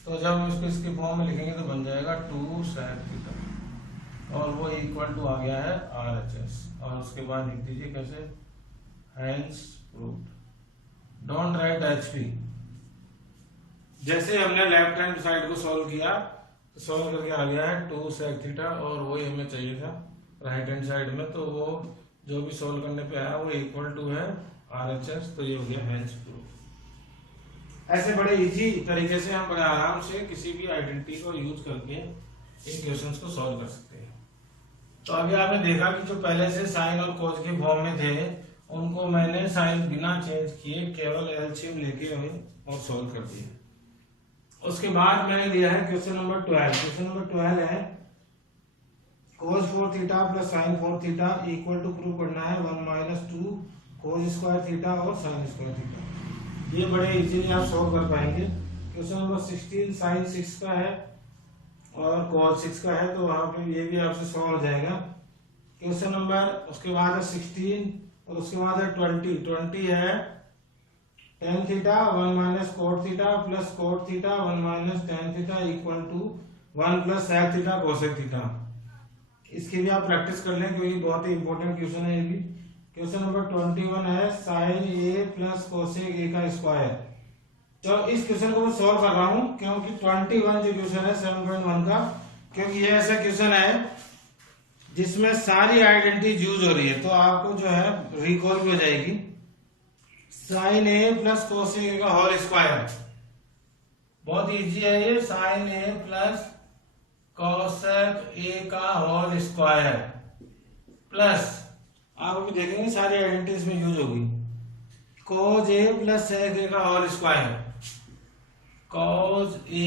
तो जब हम इसको इसके फॉर्म में लिखेंगे तो बन जाएगा 2 sec थीटा और वो इक्वल टू आ गया है RHS। और उसके बाद लिख दीजिए कैसे, hence proved. Don't write HP। जैसे हमने लेफ्ट हैंड साइड को सॉल्व किया, सॉल्व करके आ गया है 2 sec थीटा और वही हमें चाहिए था राइट हैंड साइड में, तो वो जो भी सॉल्व करने पे आया वो इक्वल टू है RHS, तो ये हो गया हेंस प्रूफ। ऐसे बड़े इजी तरीके से हम बड़े आराम से किसी भी आइडेंटिटी को यूज करके इन क्वेश्चंस को सॉल्व कर सकते हैं। तो अभी आपने देखा कि जो पहले से साइन और कोज के फॉर्म में थे उनको मैंने साइन बिना चेंज किए केवल एलसीएम लेके और सॉल्व कर दिए। उसके बाद मैंने लिया है क्वेश्चन नंबर 12। क्वेश्चन नंबर 12 है cos 4 theta plus sin 4 theta equal to prove करना है 1 माइनस 2 cos स्क्वायर थीटा और sin स्क्वायर थीटा। ये बड़े इजीली आप सॉल्व कर पाएंगे। क्वेश्चन नंबर 16 sin 6 का है और cos 6 का है, तो वहां पे ये भी आपसे सॉल्व हो जाएगा। क्वेश्चन नंबर उसके बाद है 16 और उसके बाद है 20 है tan theta 1 minus cot theta plus cot theta 1 minus tan theta equal to 1 plus sec theta cosec theta. इसकी भी आप प्रैक्टिस कर लें क्योंकि बहुत ही इंपॉर्टेंट क्वेश्चन है ये भी। क्वेश्चन नंबर 21 है sin a plus cosec a का स्क्वायर। तो इस क्वेश्चन को मैं सॉल्व कर रहा हूं क्योंकि 21 जो क्वेश्चन है 7.1 का, क्योंकि ये ऐसा क्वेश्चन है जिसमें सारी आइडेंटिटी यूज हो रही है, तो आपको जो है रिकॉल भी हो जाएगी। sin a plus cosec a का होल स्क्वायर बहुत इजी है ये, sin a plus cosec a का होल स्क्वायर प्लस आप अभी देखेंगे सारी आइडेंटिटीज में यूज होगी cos a plus sec a का whole square, cos a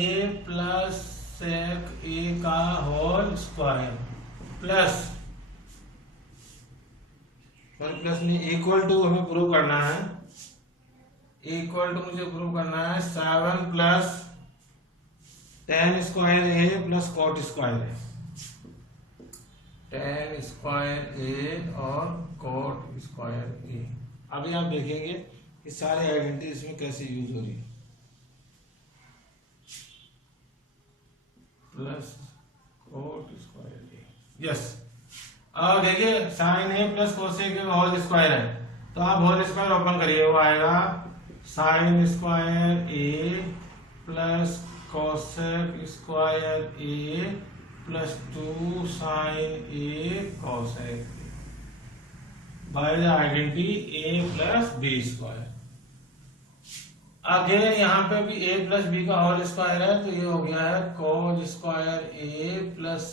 plus sec a का होल स्क्वायर प्लस में इक्वल टू हमें प्रूव करना है, इक्वल टू मुझे प्रूव करना है 7 plus tan square a plus cot square है, tan स्क्वायर a और cot स्क्वायर a। अभी आप देखेंगे कि सारे आइडेंटिटी इसमें कैसे यूज हो रही है। Plus cot square A. Yes, अब देखिए sine A plus cosec A whole square है, तो आप होल स्क्वायर ओपन करिए, वो आएगा sine square A plus cosec square A plus 2 sine A cosec by the identity A plus B square. आगे यहाँ पे भी a प्लस बी का होल स्क्वायर है, तो ये हो गया है cos square a plus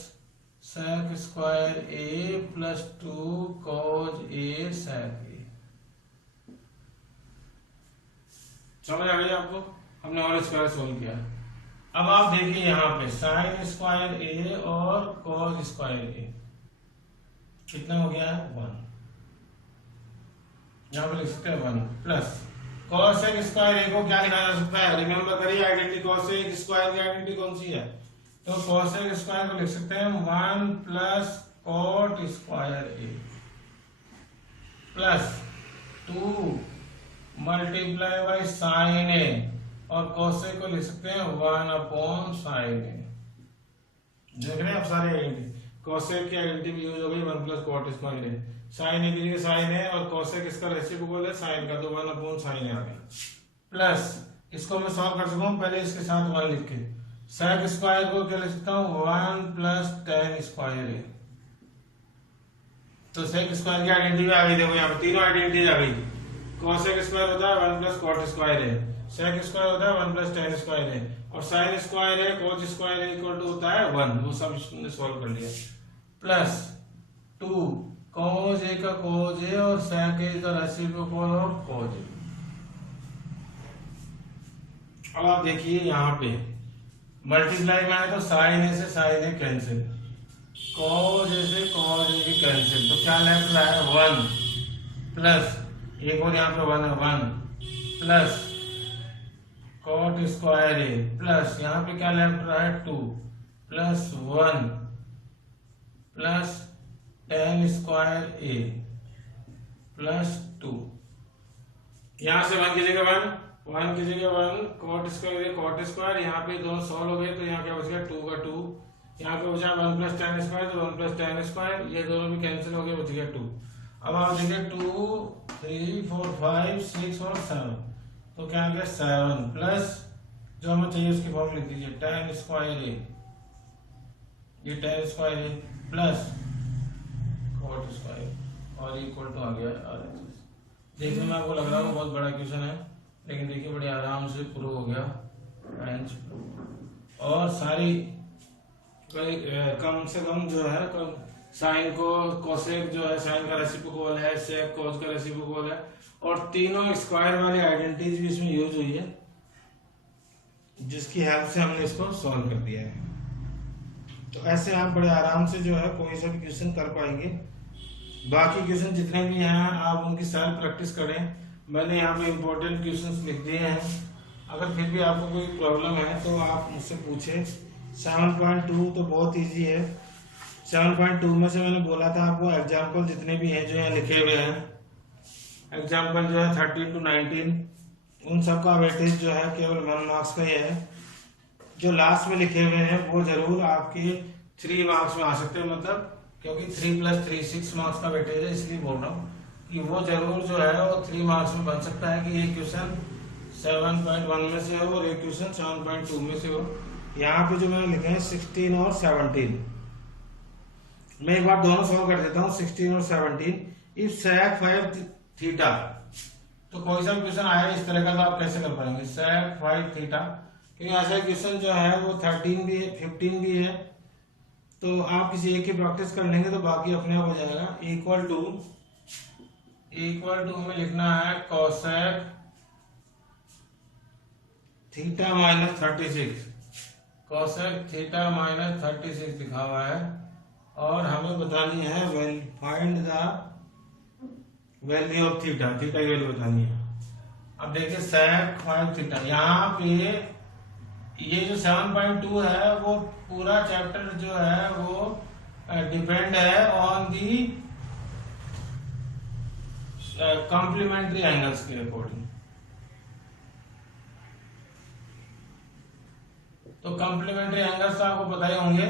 sec square a plus 2 cause a sec a। समझ आ गई आपको? हमने होल स्क्वायर सोल्व किया। अब आप देखिए यहाँ पे साइन स्क्वायर a और कोज स्क्वायर a कितना हो गया है 1, यहाँ पे लिख सकते हैं 1 प्लस कोसेक स्क्वायर ए को क्या लिखा जा सकता है? रिमेंबर करिए आइडेंटिटी कोसेक स्क्वायर की आइडेंटिटी कौन सी है, तो कोसेक स्क्वायर को लिख सकते हैं 1 plus cot square A plus 2 multiply by sine A, और कोसेक को लिख सकते हैं 1 अपॉन साइन ए। देख रहे हैं आप सारे आइडेंटिटी, कोसेक की आइडेंटिटी यूज हो गई 1 प्लस कोट स्क्वायर ए, साइन ए की जगह साइन है और कोसेक इसका रेसिप्रोकल है साइन का, तो 1 अपॉन साइन आ गया प्लस इसको मैं सॉल्व कर सकता हूँ पहले इसके साथ 1 लिख के, सेक स्क्वायर को क्या लिख सकता हूँ 1 प्लस टेन स्क्वायर है, तो सेक स्क्वायर की आइडेंटिटी आ गई। देखो यहाँ पे तीनों आइडेंटिटी आ गई, कोसेक स्क्वायर होता है 1 प्लस कोट स्क्वायर है, सेक स्क्वायर होता है 1 प्लस टेन स्क्वायर है, और साइन स्क्वायर है कोट स्क्वायर इक्वल टू होता है 1, वो सब इसने सॉल्व कर लिया, प्लस 2 कोज ए का कोज ए और सेक ए का रेसिप्रोकल ऑफ कोज ए। अब आप देखिए यहाँ पे मल्टीप्लाई में है तो साइन ए से साइन ए कैंसिल, कोज ए से कोज ए भी कैंसिल, तो क्या लेफ्ट रहा है 1 प्लस एक और यहाँ पे 1 है 1 plus cot square A plus यहाँ पे क्या लेफ्ट रहा है 2 plus 1 plus ten square A plus 2, यहां से 1 की जगह 1 की जगह 1 कोट स्क्वायर, यहाँ पे दोनों सॉल्व हो गए तो यहाँ क्या बच गया 2 का 2, यहाँ पे बचा 1 प्लस टेन स्क्वायर, तो 1 प्लस टेन स्क्वायर, ये दोनों भी कैंसिल हो गए, बच गया 2। अब आप देखिए 2 3 4 5 6 और 7, तो क्या आ गया 7 प्लस जो हमें चाहिए उसकी फॉर्म लिख दीजिए टेन स्क्वायर ए, ये ten square A plus cot square और इक्वल टू आ गया RHS। देखने में आपको लग रहा है बहुत बड़ा क्वेश्चन है, लेकिन देखिए बड़े आराम से प्रूव हो गया, और सारी कम से कम जो है साइन को कोसेक जो है साइन का रेसिप्रोकल है, सेक कोस का रेसिप्रोकल है, और तीनों स्क्वायर वाली आइडेंटिटीज भी इसमें यूज हुई है, जिसकी हेल्प से हमने इसको सॉल्व कर दिया है। तो ऐसे आप बड़े आराम से जो है कोई सा भी क्वेश्चन कर पाएंगे। बाकी क्वेश्चन जितने भी हैं आप उनकी सेल्फ प्रैक्टिस करें, मैंने यहाँ पे इम्पोर्टेंट क्वेश्चंस लिख दिए हैं, अगर फिर भी आपको कोई प्रॉब्लम है तो आप मुझसे पूछें। 7.2 तो बहुत इजी है, 7.2 में से मैंने बोला था आपको एग्जाम्पल जितने भी हैं जो यहाँ लिखे हुए हैं, एग्जाम्पल जो है 13 to 19, उन सब का वेटेज जो है केवल 1 मार्क्स का ही है। जो लास्ट में लिखे हुए हैं वो जरूर आपके 3 मार्क्स में आ सकते हैं, मतलब क्योंकि 3 + 3 6 मार्क्स का वेटेज है, इसलिए बोल रहा हूँ कि वो जरूर जो है वो 3 मार्क्स में बन सकता है कि एक क्वेश्चन 7.1 में से हो और एक क्वेश्चन 7.2 में से हो। यहाँ पे जो मैंने लिखे हैं 16 और 17, मैं एक बार दोनों सॉल्व कर देता हूँ। 16 और 17, इफ sec 5 थीटा, तो कोई सा क्वेश्चन आया इस तरह का तो आप कैसे कर पाएंगे sec 5 थीटा, क्योंकि ऐसा क्वेश्चन जो है वो 13 भी है 15 भी है, तो आप किसी एक की प्रैक्टिस कर लेंगे तो बाकी अपने आप हो जाएगा। इक्वल टू हमें लिखना है कोसेक थीटा -36, कोसेक थीटा -36 लिखा हुआ है, और हमें बतानी है find the value of theta, theta की वैल्यू बतानी है। अब देखिए sec 5 थीटा, यहाँ पे ये जो 7.2 है वो पूरा चैप्टर जो है वो डिपेंड है ऑन दी कॉम्प्लीमेंट्री एंगल्स के अकॉर्डिंग। तो कॉम्प्लीमेंट्री एंगल्स तो आपको पता ही होंगे,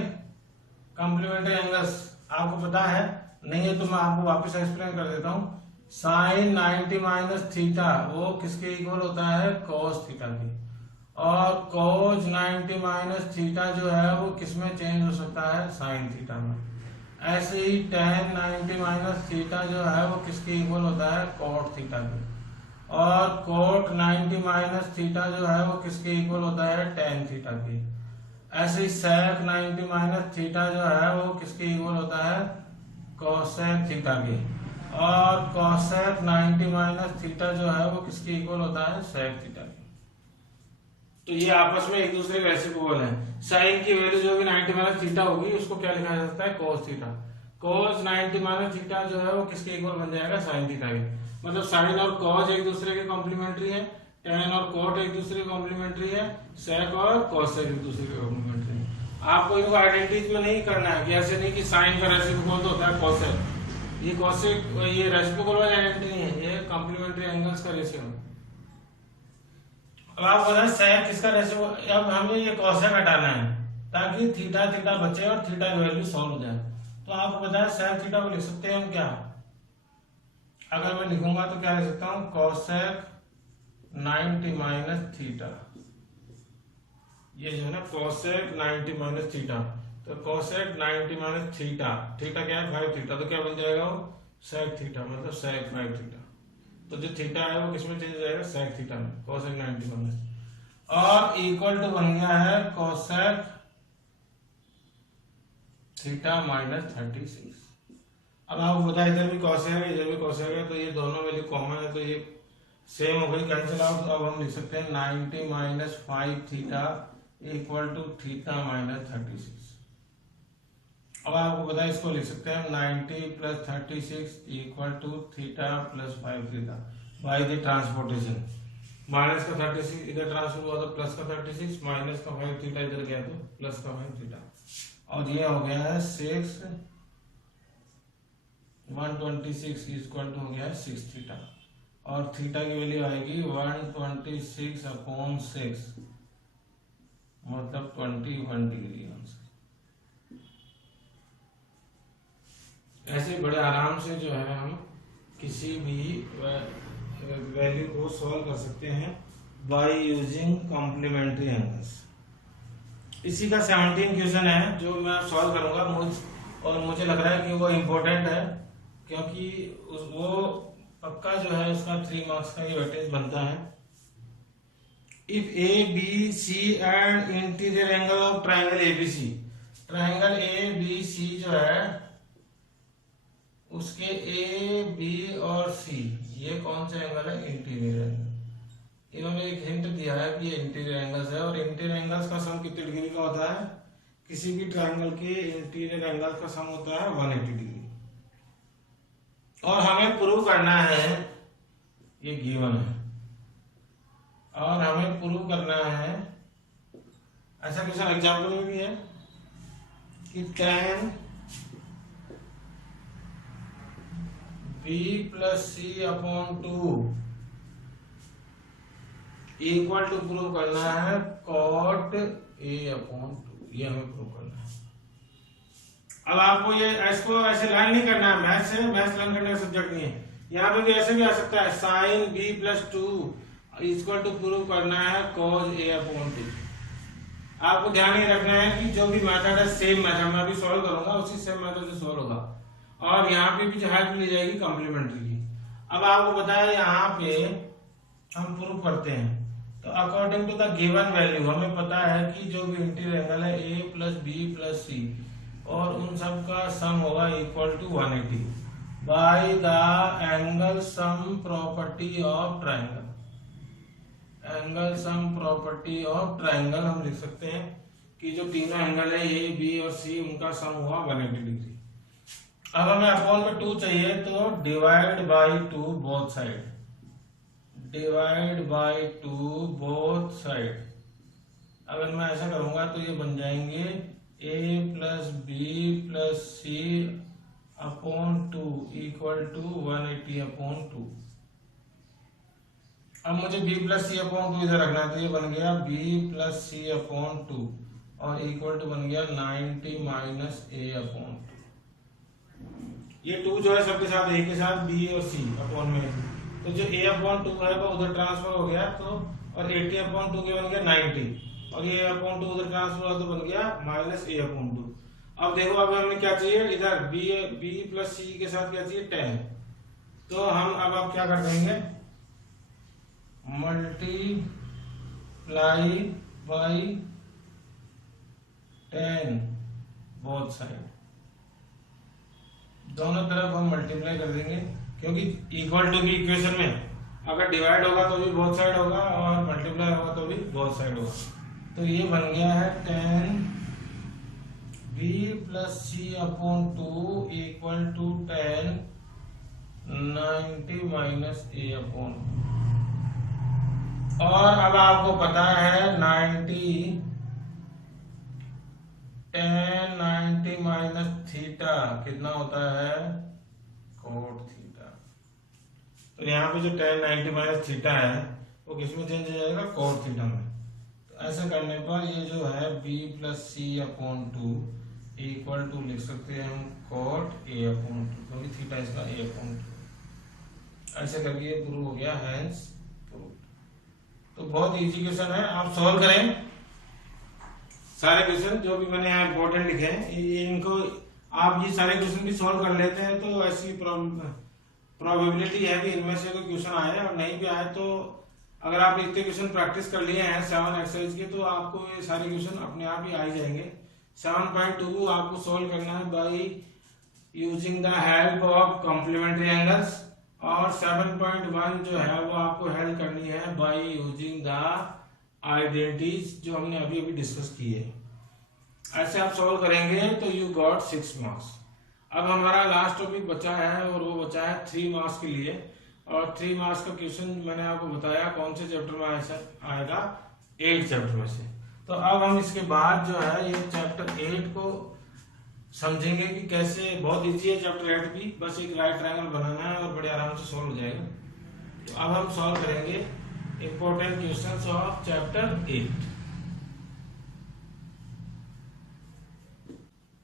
कॉम्प्लीमेंट्री एंगल्स आपको पता है, नहीं है तो मैं आपको वापस एक्सप्लेन कर देता हूँ। साइन 90 माइनस थीटा वो किसके इक्वल होता है, कॉस थीटा के, और कॉस 90 माइनस थीटा जो है वो किसमें चेंज हो सकता है, साइन थीटा में। ऐसे ही tan 90 माइनस थीटा जो है वो किसके इक्वल होता है, कॉट थीटा के, और कोट 90 माइनस थीटा जो है वो किसके इक्वल होता है, tan थीटा के। ऐसे ही sec 90 माइनस थीटा जो है वो किसके इक्वल होता है, cosec थीटा के, और cosec 90 माइनस थीटा जो है वो किसके इक्वल होता है, sec थीटा के। तो ये आपस में एक दूसरे के रेसिप्रोकल है। साइन की वैल्यू जो भी 90 माइनस थीटा होगी उसको क्या लिखा जा सकता है, cos theta. cos 90 minus theta जो है वो किसके इक्वल बन जाएगा, sin थीटा के। मतलब साइन और cos एक दूसरे के कॉम्प्लीमेंट्री है, tan और cot एक दूसरे के कॉम्प्लीमेंट्री है, sec और cosec एक दूसरे के कॉम्प्लीमेंट्री है। आपको इनको आइडेंटिटीज में नहीं करना है कि ऐसे नहीं कि साइन का रेसिप्रोकल तो होता है cosec, ये cosec ये रेसिप्रोकल वाली आइडेंटिटी नहीं है, ये कॉम्प्लीमेंट्री एंगल्स का रेशियो है। अब आप बताएं sec किसका रेशियो, अब हमें ये cosec हटाना है ताकि थीटा थीटा बचे और थीटा की वैल्यू सॉल्व हो जाए। तो आपको पता है sec थीटा को लिख सकते हैं हम क्या, अगर मैं लिखूंगा तो क्या लिख सकता हूं, cosec 90 माइनस थीटा, ये जो है ना cosec 90 माइनस थीटा, तो cosec 90 माइनस थीटा, थीटा क्या है 5 थीटा, तो क्या बन जाएगा वो sec थीटा, मतलब sec 5 थीटा। तो जो थीटा है वो किसमें चेंज हो जाएगा, sec थीटा में, cosec 90 माइनस, और इक्वल टू बन गया है cosec थीटा माइनस 36। अब आपको पता है इधर भी cosec है इधर भी cosec है, तो ये दोनों वैल्यू कॉमन है तो ये सेम हो गई, कैंसिल आउट। अब हम लिख सकते हैं 90 minus 5 theta equal to theta minus 36। अब आपको पता है इसको लिख सकते हैं 90 plus 36 equal to theta plus 5 theta by the transportation. Minus का 36 इधर ट्रांसफर हुआ तो प्लस का 36, माइनस का 5 थीटा इधर गया तो प्लस का 5 थीटा, और ये हो गया है 6 126 इक्वल टू हो गया है 6 थीटा, और थीटा की वैल्यू आएगी 126 अपॉन 6 मतलब 21 डिग्री आंसर। ऐसे बड़े आराम से जो है हम किसी भी वैल्यू को सॉल्व कर सकते हैं बाय यूजिंग कॉम्प्लीमेंट्री एंगल्स। इसी का 17 क्वेश्चन है जो मैं सॉल्व करूंगा, और मुझे लग रहा है कि वो इम्पोर्टेंट है क्योंकि वो पक्का जो है उसका 3 मार्क्स का ही वेटेज बनता है। If A B C and interior angle of triangle ABC, triangle A B C जो है उसके ए बी और सी ये कौन सा एंगल है, इंटीरियर एंगल। इन्होंने एक हिंट दिया है कि ये इंटीरियर एंगल्स है, और इंटीरियर एंगल्स का सम कितने डिग्री का होता है, किसी भी ट्राइंगल के इंटीरियर एंगल का सम होता है 180 डिग्री। और हमें प्रूव करना है, ये गिवन है, और हमें प्रूव करना है, ऐसा क्वेश्चन एग्जाम्पल में भी है कि tan b plus C upon 2 equal to prove करना है cot a अपॉन 2, ये हमें प्रूव करना है। अब आपको ये इसको ऐसे लाइन नहीं करना है, मैथ्स है, मैथ्स लर्न करने का सब्जेक्ट नहीं है। यहाँ पे भी ऐसे भी आ सकता है, sine b plus 2 equal to prove करना है cos a अपॉन 2। आपको ध्यान ये रखना है कि जो भी मेथड है सेम मेथड मैं भी सॉल्व करूंगा, उसी सेम मेथड से सॉल्व होगा, और यहाँ पे भी जो हेल्प ली जाएगी कॉम्प्लीमेंट्री की। अब आपको बताया यहाँ पे हम प्रूव करते हैं, तो according to the given value हमें पता है कि जो भी इंटीरियर एंगल है a plus B plus C और उन सब का सम होगा equal to 180 by the angle sum property of triangle. Angle sum property of triangle हम लिख सकते हैं कि जो तीनों एंगल है ए बी और सी उनका सम हुआ 180 डिग्री। अब हमें अपॉन में 2 चाहिए, तो divide by 2 both side, divide by 2 both side. अगर मैं ऐसा करूंगा तो ये बन जाएंगे a plus B plus C upon 2 equal to 180 upon 2। अब मुझे b प्लस सी अपॉन 2 इधर रखना है, तो ये बन गया b प्लस सी अपॉन 2 और इक्वल टू बन गया 90 माइनस ए अपॉन 2। ये 2 जो है सबके साथ ए के साथ बी और सी अपॉन में, तो जो ए अपॉन 2 है वो उधर ट्रांसफर हो गया, तो और 80 अपॉन 2 के बन गया 90, और ये अपॉन 2 उधर ट्रांसफर हुआ तो बन गया माइनस ए अपॉन 2। अब देखो अब हमें क्या चाहिए, इधर बी प्लस सी के साथ क्या चाहिए, 10। तो हम अब क्या कर देंगे, मल्टीप्लाई बाई 10 बोथ साइड, दोनों तरफ हम मल्टीप्लाई कर देंगे, क्योंकि इक्वल टू की इक्वेशन में अगर डिवाइड होगा तो भी बोथ साइड होगा और मल्टीप्लाई होगा तो भी बोथ साइड होगा। तो ये बन गया है 10 b plus C upon 2 equal to 10 90 minus A upon. और अब आपको पता है 10 90 माइनस थीटा कितना होता है, कोट थीटा। तो यहाँ पे जो 10 90 माइनस थीटा है वो किस में चेंज हो जाएगा, कोट थीटा में। तो ऐसा करने पर ये जो है b plus C upon 2 equal to लिख सकते हैं हम कोट ए अपॉन 2, क्योंकि थीटा इसका ए अपॉन 2। ऐसे करके ये प्रूव हो गया, हैंस प्रूव। तो बहुत इजी क्वेश्चन है, आप सॉल्व करें सारे क्वेश्चन जो भी मैंने यहाँ इंपॉर्टेंट लिखे हैं, इनको आप ये सारे क्वेश्चन भी सॉल्व कर लेते हैं तो ऐसी प्रोबेबिलिटी है कि इनमें से कोई क्वेश्चन आए, और नहीं भी आए तो अगर आप इतने क्वेश्चन प्रैक्टिस कर लिए हैं 7 एक्सरसाइज के, तो आपको ये सारे क्वेश्चन अपने आप ही आ ही जाएंगे। 7.2 आपको सॉल्व करना है by using the help of complementary angles, और 7.1 जो है वो आपको हेल्प करनी है बाय यूजिंग द आइडेंटिटीज जो हमने अभी अभी डिस्कस की है। ऐसे आप सॉल्व करेंगे तो यू गॉट 6 मार्क्स। अब हमारा लास्ट टॉपिक बचा है और वो बचा है 3 मार्क्स के लिए, और 3 मार्क्स का क्वेश्चन मैंने आपको बताया कौन से चैप्टर में आएगा, 8 चैप्टर में से। तो अब हम इसके बाद जो है ये चैप्टर 8 को समझेंगे कि कैसे, बहुत इजी है चैप्टर 8 भी, बस एक राइट ट्रायंगल बनाना है और बड़े आराम से सॉल्व हो जाएगा। तो अब हम सॉल्व करेंगे important questions of chapter 8।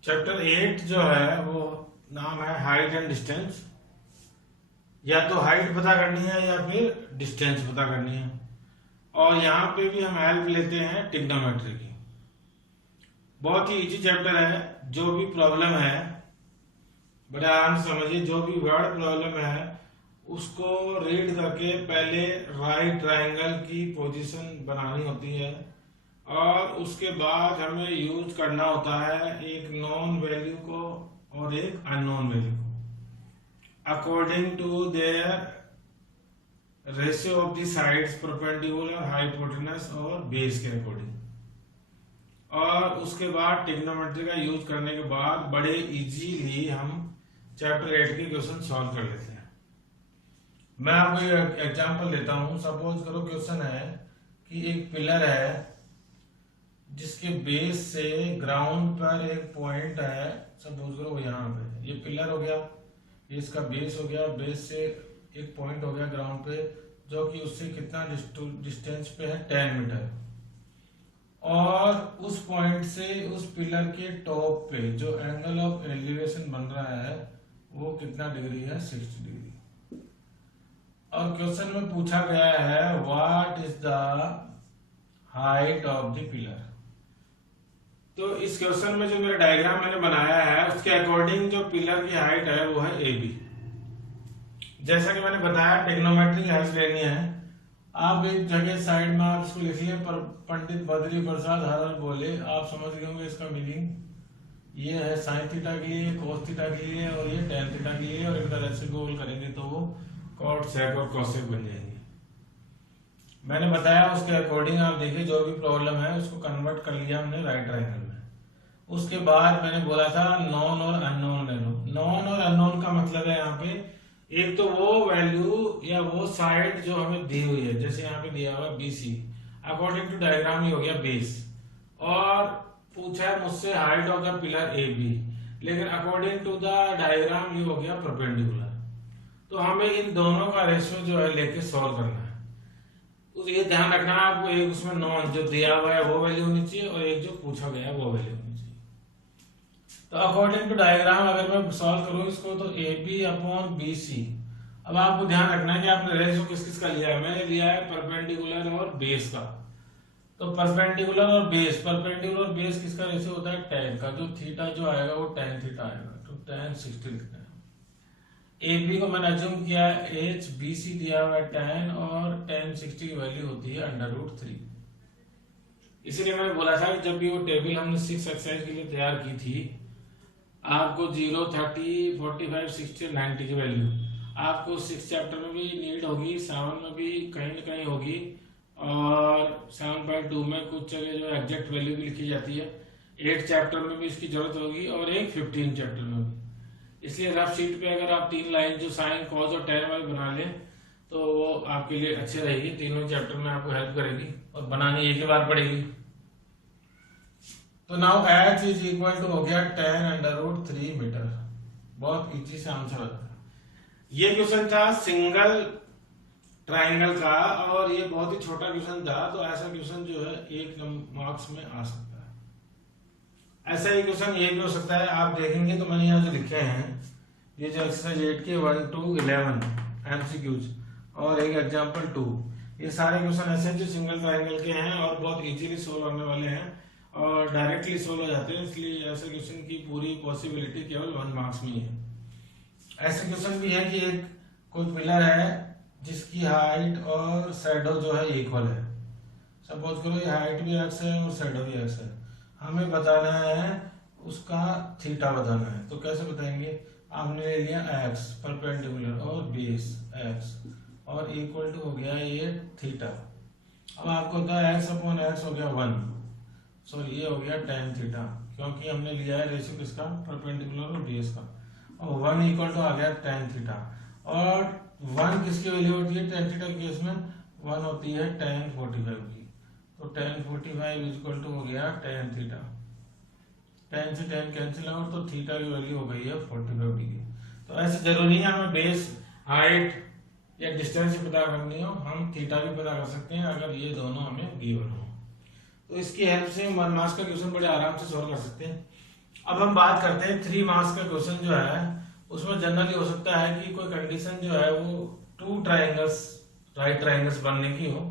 Chapter 8 जो है वो नाम है हाइट एंड डिस्टेंस। या तो हाइट पता करनी है या फिर डिस्टेंस पता करनी है, और यहाँ पे भी हम हेल्प लेते हैं ट्रिग्नोमेट्री की। बहुत ही इजी चैप्टर है, जो भी प्रॉब्लम है बड़े आराम से समझिए। जो भी वर्ड प्रॉब्लम है उसको रीड करके पहले राइट ट्रायंगल की पोजीशन बनानी होती है, और उसके बाद हमें यूज करना होता है एक नॉन वैल्यू को और एक अननोन वैल्यू को according to their ratio of the sides perpendicular hypotenuse और बेस के अकॉर्डिंग। और उसके बाद ट्रिग्नोमेट्री का यूज करने के बाद बड़े इजीली हम चैप्टर 8 के क्वेश्चन सॉल्व कर लेते हैं। मैं आपको एक एग्जांपल देता हूं। सपोज करो क्वेश्चन है कि एक पिलर है जिसके बेस से ग्राउंड पर एक पॉइंट है। सपोज करो यहाँ पे ये पिलर हो गया, ये इसका बेस हो गया, बेस से एक पॉइंट हो गया ग्राउंड पे जो कि उससे कितना डिस्टेंस पे है, 10 मीटर। और उस पॉइंट से उस पिलर के टॉप पे जो एंगल ऑफ एलिवेशन बन रहा है वो कितना डिग्री है, 60 डिग्री। और क्वेश्चन में पूछा गया है what is the height of the pillar. तो इस क्वेश्चन में जो मेरा डायग्राम मैंने बनाया है उसके अकॉर्डिंग जो पिलर की हाइट है वो है AB। जैसा कि मैंने बताया ट्रिग्नोमेट्री हेल्प लेनी है। आप एक जगह साइड में आप इसको लिखिए, पंडित बद्री प्रसाद हरर बोले, आप समझ गए होंगे इसका मीनिंग। ये है साइन थीटा के लिए, कोस थीटा के लिए और ये टेन थीटा के लिए, और एक तरह से गोल करेंगे तो वो कॉट सेक और कॉसेक बन जाएंगे। मैंने बताया उसके अकॉर्डिंग आप देखिए जो भी प्रॉब्लम है उसको कन्वर्ट कर लिया हमने राइट ट्रायंगल में। उसके बाद मैंने बोला था नॉन और अननोन ले लो। नॉन और अननोन का मतलब है यहाँ पे एक तो वो वैल्यू या वो साइड जो हमें दी हुई है, जैसे यहाँ पे दिया हुआ BC, अकॉर्डिंग टू डायग्राम ही हो गया बेस, और पूछा है मुझसे height of the pillar AB, लेकिन अकॉर्डिंग टू द डायग्राम ये हो गया परपेंडिकुलर। तो हमें इन दोनों का रेशियो जो है लेके सॉल्व करना है। तो ये ध्यान रखना है आपको, एक उसमें नॉन जो दिया हुआ है वो वैल्यू होनी चाहिए और एक जो पूछा गया है वो वैल्यू होनी चाहिए। तो अकॉर्डिंग टू डायग्राम अगर मैं सॉल्व करूं इसको तो A B upon B C. अब आपको ध्यान रखना है कि आपने रेशियो किस किस का लिया है। मैंने लिया है परपेंडिकुलर और बेस का। तो परपेंडिकुलर और बेस, परपेंडिकुलर और बेस किसका रेशियो होता है, tan का। जो थीटा जो आएगा वो tan थीटा आएगा, तो tan 60 लिखते हैं। ए बी को मैंने अज्यूम किया एच, बी सी दिया हुआ है tan और tan 60 की वैल्यू होती है √3। इसीलिए मैंने बोला था कि जब भी वो टेबल हमने 6 एक्सरसाइज के लिए तैयार की थी, आपको 0, 30, 45, 60, 90 की वैल्यू आपको 6 चैप्टर में भी नीड होगी, 7 में भी कहीं ना कहीं होगी, और 7.2 में कुछ जगह जो एग्जैक्ट वैल्यू भी लिखी जाती है। 8 चैप्टर में भी इसकी जरूरत होगी और एक 15 चैप्टर में भी। इसलिए रफ शीट पे अगर आप 3 लाइन जो साइन, कॉस और tan वाली बना लें तो वो आपके लिए अच्छी रहेगी, तीनों चैप्टर में आपको हेल्प करेगी और बनानी एक ही बार पड़ेगी। तो now h is equal to हो गया tan √3 मीटर। बहुत इजी से आंसर आता है। ये क्वेश्चन था सिंगल ट्राइंगल का और ये बहुत ही छोटा क्वेश्चन था, तो ऐसा क्वेश्चन जो है 1 मार्क्स में आ सकता है। ऐसा ही क्वेश्चन ये भी हो सकता है। आप देखेंगे तो मैंने यहाँ जो लिखे हैं ये जो एक्सरसाइज 8 के 1 to 11 MCQs और एक एग्जांपल 2, ये सारे क्वेश्चन ऐसे हैं जो सिंगल ट्राइंगल के हैं और बहुत इजीली सोल्व होने वाले हैं और डायरेक्टली सोल्व हो जाते हैं। इसलिए ऐसे क्वेश्चन की पूरी पॉसिबिलिटी केवल 1 मार्क्स में ही है। ऐसे क्वेश्चन भी है कि एक कोई पिलर है जिसकी हाइट और शैडो जो है इक्वल है। सपोज करो ये हाइट भी x है और शैडो भी x है। हमें बताना है उसका थीटा बताना है। तो कैसे बताएंगे, आपने ले लिया x परपेंडिकुलर और बेस x और इक्वल टू हो गया ये थीटा। अब आपको होता है x अपॉन x हो गया 1, सॉरी ये हो गया tan थीटा, क्योंकि हमने लिया है रेशियो किसका, परपेंडिकुलर और बेस का, और 1 इक्वल टू आ गया tan थीटा। और 1 किसकी वैल्यू होती है tan थीटा के केस में, 1 होती है tan 45 की। तो tan 45 इक्वल टू हो गया tan थीटा। tan से tan कैंसिल आउट, तो थीटा की वैल्यू हो गई है 45 डिग्री। तो ऐसे जरूरी है हमें बेस, हाइट या डिस्टेंस ही पता करनी हो, हम थीटा भी पता कर सकते हैं अगर ये दोनों हमें गिवन हो। तो इसकी हेल्प से हम 1 मार्क्स का क्वेश्चन बड़े आराम से सॉल्व कर सकते हैं। अब हम बात करते हैं 3 मार्क्स का क्वेश्चन जो है, उसमें जनरली हो सकता है कि कोई कंडीशन जो है वो 2 ट्राइंगल्स, राइट ट्राइंगल्स बनने की हो,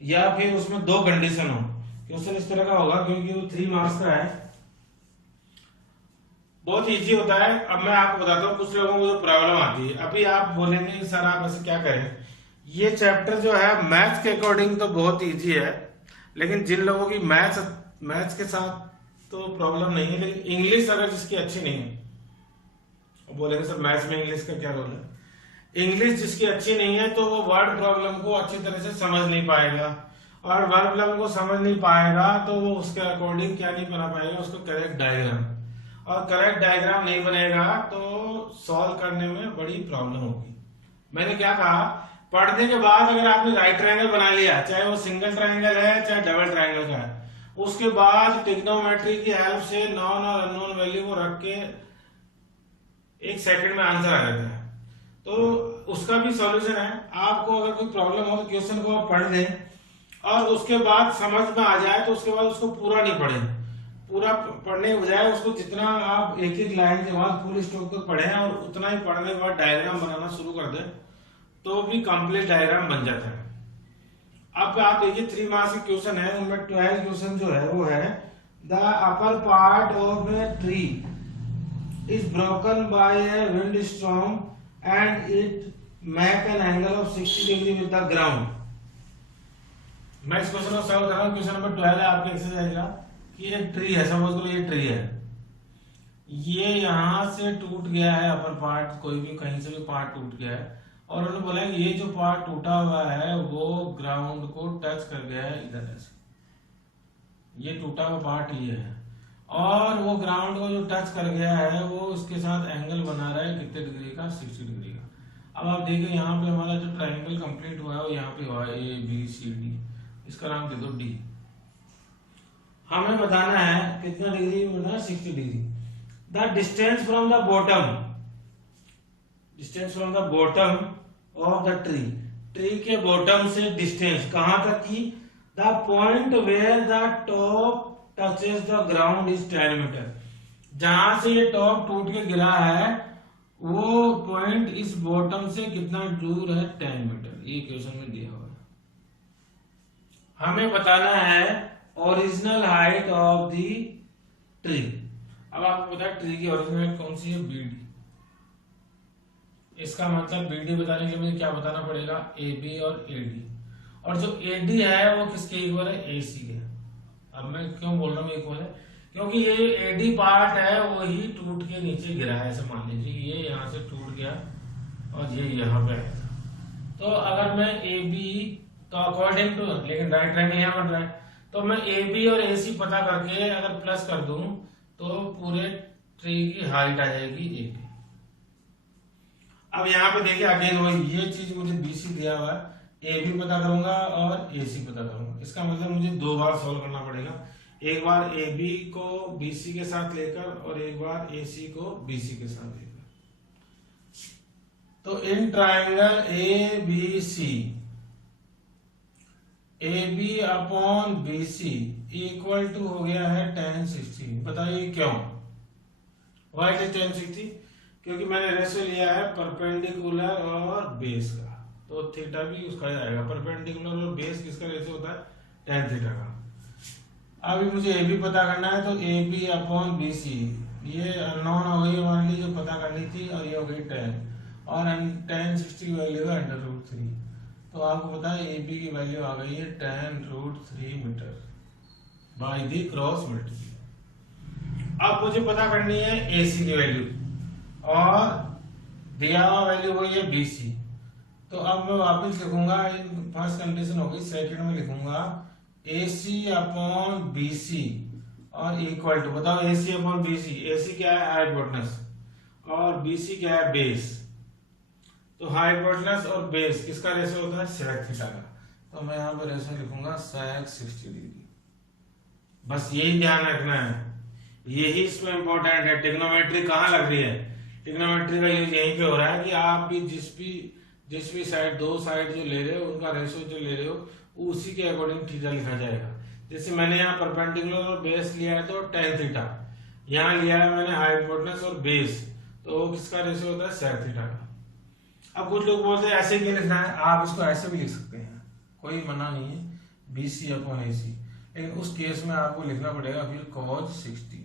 या फिर उसमें 2 कंडीशन हो। क्वेश्चन इस तरह का होगा क्योंकि वो 3 मार्क्स का है, बहुत इजी होता है। अब मैं आपको बताता हूँ कुछ लोगों को जो प्रॉब्लम आती है। अभी आप बोलेंगे सर आप ऐसे क्या करें, ये चैप्टर जो है मैथ्स के अकॉर्डिंग तो बहुत इजी है, लेकिन जिन लोगों की मैथ्स के साथ तो प्रॉब्लम नहीं है, लेकिन इंग्लिश अगर जिसकी अच्छी नहीं है, बोलेंगे सर मैथ्स में इंग्लिश का क्या रोल है। इंग्लिश जिसकी अच्छी नहीं है तो वो वर्ड प्रॉब्लम को अच्छी तरह से समझ नहीं पाएगा, और वर्ड प्रॉब्लम को समझ नहीं पाएगा तो वो उसके अकॉर्डिंग क्या नहीं बना पाएगा, उसको करेक्ट डायग्राम, और करेक्ट डायग्राम नहीं बनेगा तो सॉल्व करने में बड़ी प्रॉब्लम होगी। मैंने क्या कहा, पढ़ने के बाद अगर आपने राइट ट्रायंगल बना लिया, चाहे वो सिंगल ट्रायंगल है चाहे डबल ट्रायंगल का है, उसके बाद ट्रिग्नोमेट्री की हेल्प से नॉन और अननोन वैल्यू को रख के 1 सेकंड में आंसर आ जाता है। तो उसका भी सॉल्यूशन है। आपको अगर कोई प्रॉब्लम हो तो क्वेश्चन को आप पढ़ लें और उसके बाद समझ में आ जाए तो उसके बाद उसको पूरा नहीं पढ़ें। पूरा पढ़ने के बजाय उसको जितना आप एक एक लाइन के बाद फुल स्टॉप तक पढ़ें और उतना ही पढ़ने के बाद डायग्राम बनाना शुरू कर दें तो भी कंप्लीट डायग्राम बन जाता है। अब आप देखिए 3 मार्क्स के क्वेश्चन है, उनमें 12 क्वेश्चन जो है वो है the upper part of a tree is broken by a wind storm and it make an angle of 60 degree with the ground. मैं इस क्वेश्चन को सॉल्व कर रहा हूं। क्वेश्चन नंबर 12 है आपके एक्सरसाइज का कि एक ट्री है, सपोज करो ये ट्री है, ये यहां से टूट गया है अपर पार्ट, कोई भी कहीं से भी पार्ट टूट गया है, और उन्होंने बोला कि ये जो पार्ट टूटा हुआ है वो ग्राउंड को टच कर गया है इधर से, ये टूटा हुआ पार्ट ये है, और वो ग्राउंड को जो टच कर गया है वो उसके साथ एंगल बना रहा है कितने डिग्री का, 60 डिग्री का। अब आप देखिए यहाँ पे हमारा जो ट्राइंगल कंप्लीट हुआ है वो यहाँ पे हुआ है ABCD, इसका नाम दे दो D। हमें बताना है कितना डिग्री बना है, 60 degree. The distance from the bottom, distance from the bottom of the tree tree के बॉटम से डिस्टेंस कहां तक की, the point where the top touches the ground is 10 metre. जहां से ये टॉप टूट के गिरा है वो पॉइंट इस बॉटम से कितना दूर है, 10 मीटर। ये क्वेश्चन में दिया हुआ है। हमें बताना है original height of the tree. अब आपको पता है ट्री की ओरिजिनल हाइट कौन सी है, बीडी। इसका मतलब बीडी बताने के लिए मुझे क्या बताना पड़ेगा, ए बी और एडी। और जो एडी है वो किसके इक्वल है, एसी के। अब मैं क्यों बोल रहा हूँ इक्वल है, क्योंकि ये एडी पार्ट है वही टूट के नीचे गिरा है। ऐसे मान लीजिए ये यहाँ से टूट गया और ये यहाँ पे आया था। तो अगर मैं ए बी तो अकॉर्डिंग टू, लेकिन राइट एंगल यहाँ बन रहा है, तो मैं ए बी और ए सी पता करके अगर प्लस कर दूं तो पूरे ट्री की हाइट आ जाएगी ए बी। अब यहाँ पे देखिए अगेन वही ये चीज मुझे बी सी दिया हुआ है, ए बी पता करूंगा और ए सी पता करूंगा। इसका मतलब मुझे 2 बार सॉल्व करना पड़ेगा, एक बार ए बी को बी सी के साथ लेकर और एक बार ए सी को बी सी के साथ लेकर। तो in triangle A B C, A B upon B C equal to हो गया है tan 60। बताइए क्यों, वाई इज tan 60? क्योंकि मैंने रेशो लिया है परपेंडिकुलर और बेस का, तो थीटा भी उसका आएगा। परपेंडिकुलर और बेस किसका रेशो होता है, tan थीटा का। अभी मुझे ए बी पता करना है, तो A B upon B C, ये अननोन हो गई हमारे लिए जो पता करनी थी, और ये हो गई tan, और tan 60 की वैल्यू है √3। तो आपको पता है ए बी की वैल्यू आ गई है tan√3 metre by the cross multiply. अब मुझे पता करनी है ए सी की वैल्यू, और दिया हुआ वैल्यू वही है बी सी। तो अब मैं वापस लिखूंगा, फर्स्ट कंडीशन हो गई, सेकंड में लिखूंगा ए सी अपॉन बी सी और इक्वल टू, बताओ ए सी अपॉन बी सी, ए सी क्या है हाइपोटेनस और बी सी क्या है बेस। तो हाइपोटेनस और बेस किसका रेशो होता है, sec थीटा का। तो मैं यहाँ पर रेशो लिखूंगा sec 60 डिग्री। बस यही ध्यान रखना है, यही इसमें इंपॉर्टेंट है। ट्रिग्नोमेट्री कहाँ लग रही है, ट्रिग्नोमेट्री का यूज यहीं पे हो रहा है कि आप भी जिस भी साइड, 2 साइड जो ले रहे हो उनका रेशो जो ले रहे हो उसी के अकॉर्डिंग थीटा लिखा जाएगा। जैसे मैंने यहाँ परपेंडिकुलर और बेस लिया है तो tan थीटा, यहाँ लिया है मैंने हाइपोटेनस और बेस, तो वो किसका रेशो होता है, sec थीटा का। अब कुछ लोग बोलते हैं ऐसे क्यों लिखना है, आप इसको ऐसे भी लिख सकते हैं, कोई मना नहीं है, बी सी अपॉन ए सी। लेकिन उस केस में आपको लिखना पड़ेगा फिर cos 60,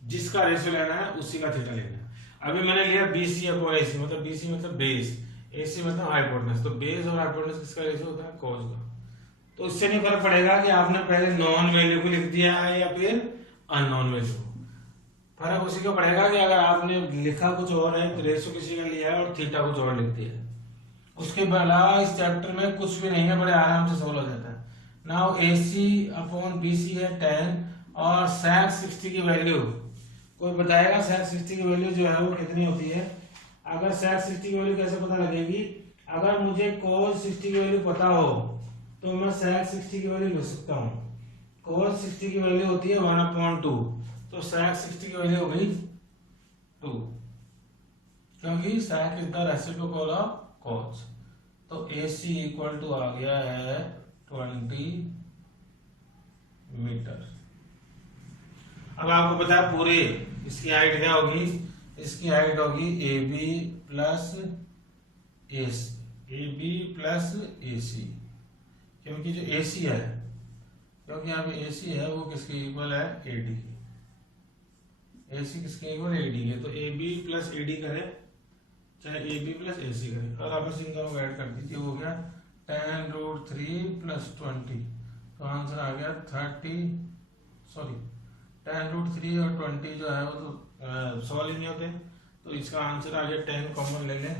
जिसका रेशो लेना है उसी का थीटा लेना है। अभी मैंने लिया बी सी अपॉन ए सी, मतलब बी सी मतलब बेस, ए सी मतलब हाइपोटेनस। तो बेस और हाइपोटेनस किसका रेशो होता है, cos का। तो इससे नहीं फर्क पड़ेगा कि आपने पहले नॉन वैल्यू को लिख दिया है या फिर अननोन वैल्यू। फर्क उसी का पड़ेगा कि अगर आपने लिखा कुछ और है, रेशो किसी का लिया है और थीटा कुछ और लिख दिया है। उसके अलावा इस चैप्टर में कुछ भी नहीं है, बड़े आराम से सोल्व हो जाता है। नाउ ए सी अपॉन बी सी है tan, और sec 60 की वैल्यू, कोई बताएगा sec 60 की वैल्यू जो है वो कितनी होती है। अगर sec 60 की वैल्यू कैसे पता लगेगी, अगर मुझे cos 60 की वैल्यू पता हो तो मैं sec 60 की वैल्यू लिख सकता हूँ। cos 60 की वैल्यू होती है 1/2, तो sec 60 की वैल्यू हो गई 2, क्योंकि sec is the reciprocal of cos। तो AC इक्वल टू आ गया है 20 मीटर। अब आपको पता है पूरे इसकी हाइट क्या होगी, इसकी हाइट होगी AB प्लस AC, क्योंकि जो AC है, क्योंकि यहाँ पे AC है वो किसके इक्वल है, AD की। AC किसके इक्वल, AD के। तो AB प्लस AD करे चाहे AB प्लस AC करे, और आपस इनका ऐड कर दीजिए, हो गया tan√3 प्लस 20। तो आंसर आ गया tan√3 और 20 जो है वो तो सॉल्व ही नहीं होते, तो इसका आंसर आ गया 10 कॉमन ले लें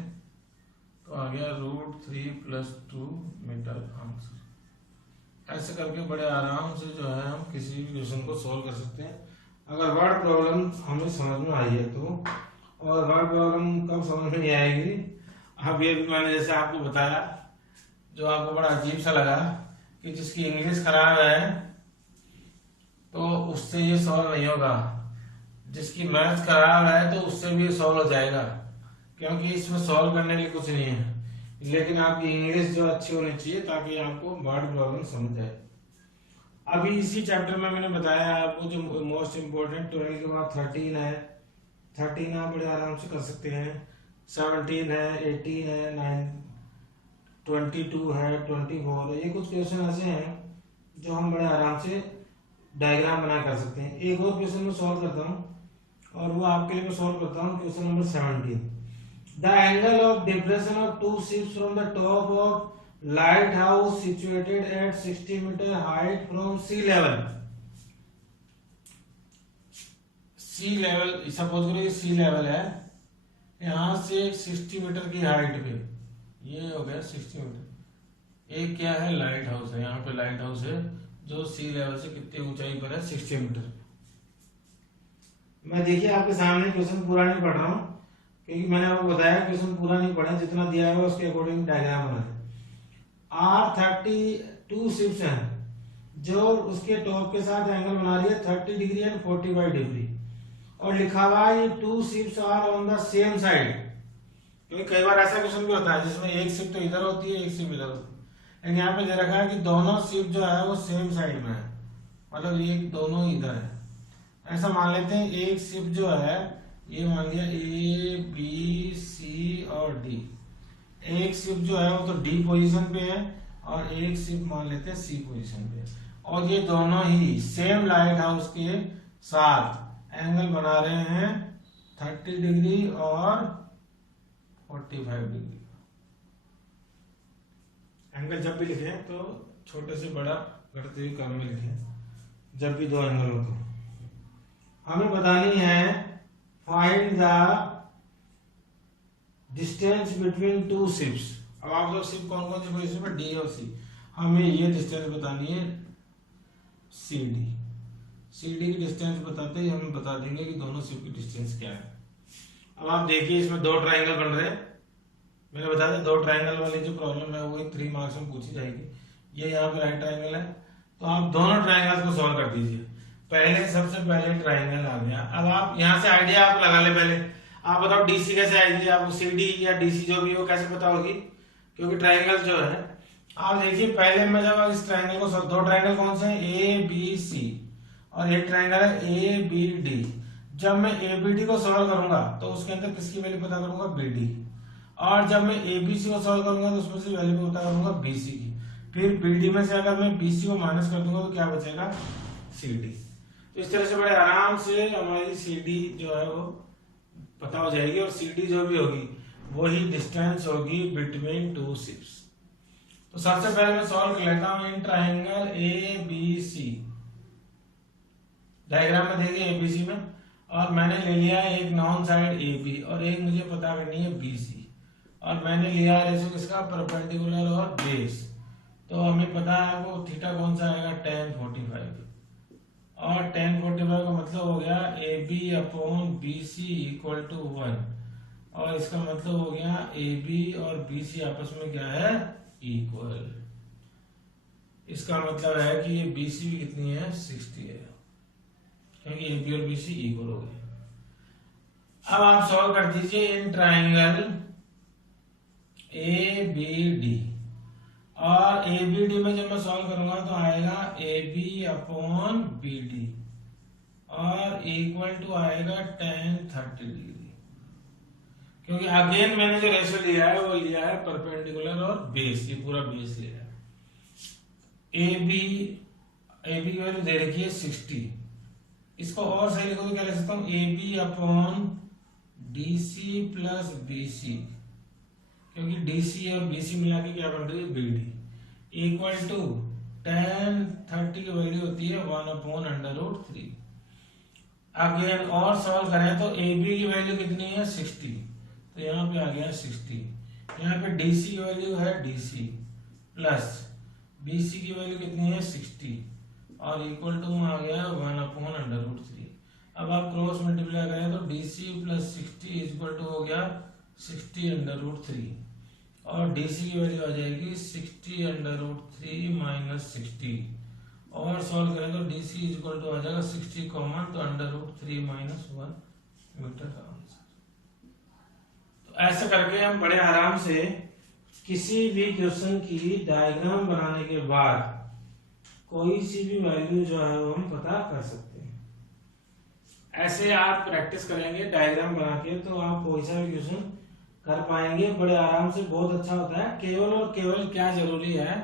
तो आ गया √3 प्लस 2 मीटर आंसर। ऐसे करके बड़े आराम से जो है हम किसी भी क्वेश्चन को सॉल्व कर सकते हैं, अगर वर्ड प्रॉब्लम हमें समझ में आई है तो। और वर्ड प्रॉब्लम कब समझ में नहीं आएगी, अब ये भी मैंने जैसे आपको बताया, जो आपको बड़ा अजीब सा लगा कि जिसकी इंग्लिश खराब है तो उससे ये सॉल्व नहीं होगा, जिसकी मैथ खराब है तो उससे भी सॉल्व हो जाएगा। क्योंकि इसमें सॉल्व करने के लिए कुछ नहीं है, लेकिन आपकी इंग्लिश जो अच्छी होनी चाहिए ताकि आपको वर्ड प्रॉब्लम समझ आए। अभी इसी चैप्टर में मैंने बताया आपको जो मोस्ट इम्पोर्टेंट 12 के बाद 13 है, 13 आप बड़े आराम से कर सकते हैं, 17 है, 18 है, 22 है, 24 है। ये कुछ क्वेश्चन ऐसे हैं जो हम बड़े आराम से डायग्राम बना कर सकते हैं। एक और क्वेश्चन में सॉल्व करता हूँ और वो आपके लिए मैं सॉल्व करता हूँ। Question number 17, the angle of depression of two ships from the top of light house situated at 60 metre height from sea level. Sea level suppose करो ये सी लेवल है, यहां से 60 मीटर की हाइट पे, ये हो गया 60 मीटर। एक क्या है, लाइट हाउस है, यहाँ पे लाइट हाउस है जो सी लेवल से कितनी ऊंचाई पर है, 60 मीटर। मैं देखिए आपके सामने क्वेश्चन पूरा नहीं पढ़ रहा हूँ क्योंकि मैंने आपको बताया क्वेश्चन पूरा नहीं पढ़ा, जितना दिया है उसके अकॉर्डिंग डायग्राम बनाए। R32 शिप्स हैं जो उसके टॉप के साथ एंगल बना रही है 30 डिग्री एंड 45 डिग्री, और लिखा हुआ है ये 2 ships are on the same side. क्योंकि कई बार ऐसा क्वेश्चन भी होता है जिसमें एक शिप तो इधर होती है, एक शिप इधर होती है, लेकिन यहाँ पे दे रखा है कि दोनों शिप जो है वो सेम साइड में है, मतलब ये दोनों इधर है। ऐसा मान लेते हैं एक शिप जो है ये मान लिया A B C और D, एक शिप जो है वो तो D पोजीशन पे है और एक शिप मान लेते हैं C पोजीशन पे, और ये दोनों ही सेम लाइट हाउस के साथ एंगल बना रहे हैं 30 डिग्री और 45 डिग्री। एंगल जब भी लिखें तो छोटे से बड़ा करते हुए क्रम में लिखें, जब भी दो एंगल हो तो। हमें बतानी है find the distance between two ships. अब आप लोग शिप कौन कौन सी पोजीशन पर, डी और सी, हमें ये डिस्टेंस बतानी है सी डी। सी डी की डिस्टेंस बताते ही हमें बता देंगे कि दोनों शिप की डिस्टेंस क्या है। अब आप देखिए इसमें दो ट्राइंगल बन रहे हैं, मैंने बता दिया दो ट्राइंगल वाली जो प्रॉब्लम है वो 3 मार्क्स में पूछी जाएगी। ये यहाँ पे राइट ट्राइंगल है, तो आप दोनों ट्राइंगल्स को सॉल्व कर दीजिए। पहले सबसे पहले ट्राइंगल आ गया, अब आप यहाँ से आइडिया आप लगा ले। पहले आप बताओ डीसी कैसे आएगी, आपको सीडी या डीसी जो भी हो कैसे पता होगी, क्योंकि ट्राइंगल जो है आप देखिए पहले मैं जब इस ट्राइंगल को, दो ट्राइंगल कौन से हैं, ए बी सी, और एक ट्राइंगल है ए बी डी। जब मैं ए बी डी को सॉल्व करूंगा तो उसके अंदर किसकी वैल्यू पता करूंगा, बी डी, और जब मैं ए बी सी को सॉल्व करूंगा तो उसमें से वैल्यू पता करूंगा बी सी की। फिर बी डी में से अगर मैं बी सी को माइनस कर दूंगा तो क्या बचेगा, सी डी। तो इस तरह से बड़े आराम से हमारी सी डी जो है वो पता हो जाएगी, और सी डी जो भी होगी वही डिस्टेंस होगी बिटवीन टू शिप्स। तो सबसे पहले मैं सॉल्व कर लेता हूं in triangle A B C. Diagram में देखिए एबीसी में, और मैंने ले लिया है एक नॉन साइड ए बी और एक मुझे पता करनी है बी सी, और मैंने लिया है रेशो किसका, परपेंडिकुलर और बेस। तो हमें पता है वो थीटा कौन सा आएगा, tan 45, और tan 45 का मतलब हो गया A B upon B C equal to 1, और इसका मतलब हो गया ए बी और बी सी आपस में क्या है, इक्वल। इसका मतलब है कि ये बी सी भी कितनी है, 60 है, क्योंकि ए बी और बी सी इक्वल हो गए। अब आप सॉल्व कर दीजिए in triangle A B D, और ए बी डी में जब मैं सॉल्व करूंगा तो आएगा A B upon B D और इक्वल टू आएगा tan 30 डिग्री, क्योंकि अगेन मैंने जो रेशो लिया है वो लिया है परपेंडिकुलर और बेस, ये पूरा बेस लिया है। ए बी की वैल्यू दे रखी है 60, इसको और सही लिखो तो क्या लिख सकता हूं, A B upon D C plus B C, क्योंकि डीसी और बीसी मिला के क्या बन रही है, बीडी, इक्वल टू tan 30 की वैल्यू होती है 1/√3। अगेन और सॉल्व करें तो ए बी की वैल्यू कितनी है, 60, तो यहाँ पे आ गया 60। यहाँ पे डीसी की वैल्यू है डीसी प्लस बीसी की वैल्यू कितनी है, 60, और इक्वल टू में आ गया 1/√3। अब आप क्रॉस मल्टीप्लाई करें तो डीसी प्लस 60 इक्वल टू हो गया 60/√3, और डीसी की वैल्यू आ जाएगी 60/√3 माइनस 60, और सॉल्व करें तो डीसी इक्वल टू आ जाएगा 60 कॉमन, तो √3 - 1 मीटर का आंसर। तो ऐसे करके हम बड़े आराम से किसी भी क्वेश्चन की डायग्राम बनाने के बाद कोई सी भी वैल्यू जो है वो हम पता कर सकते हैं। ऐसे आप प्रैक्टिस करेंगे डायग्राम बना के तो आप कोई सा भी क्वेश्चन कर पाएंगे बड़े आराम से, बहुत अच्छा होता है। केवल और केवल क्या जरूरी है,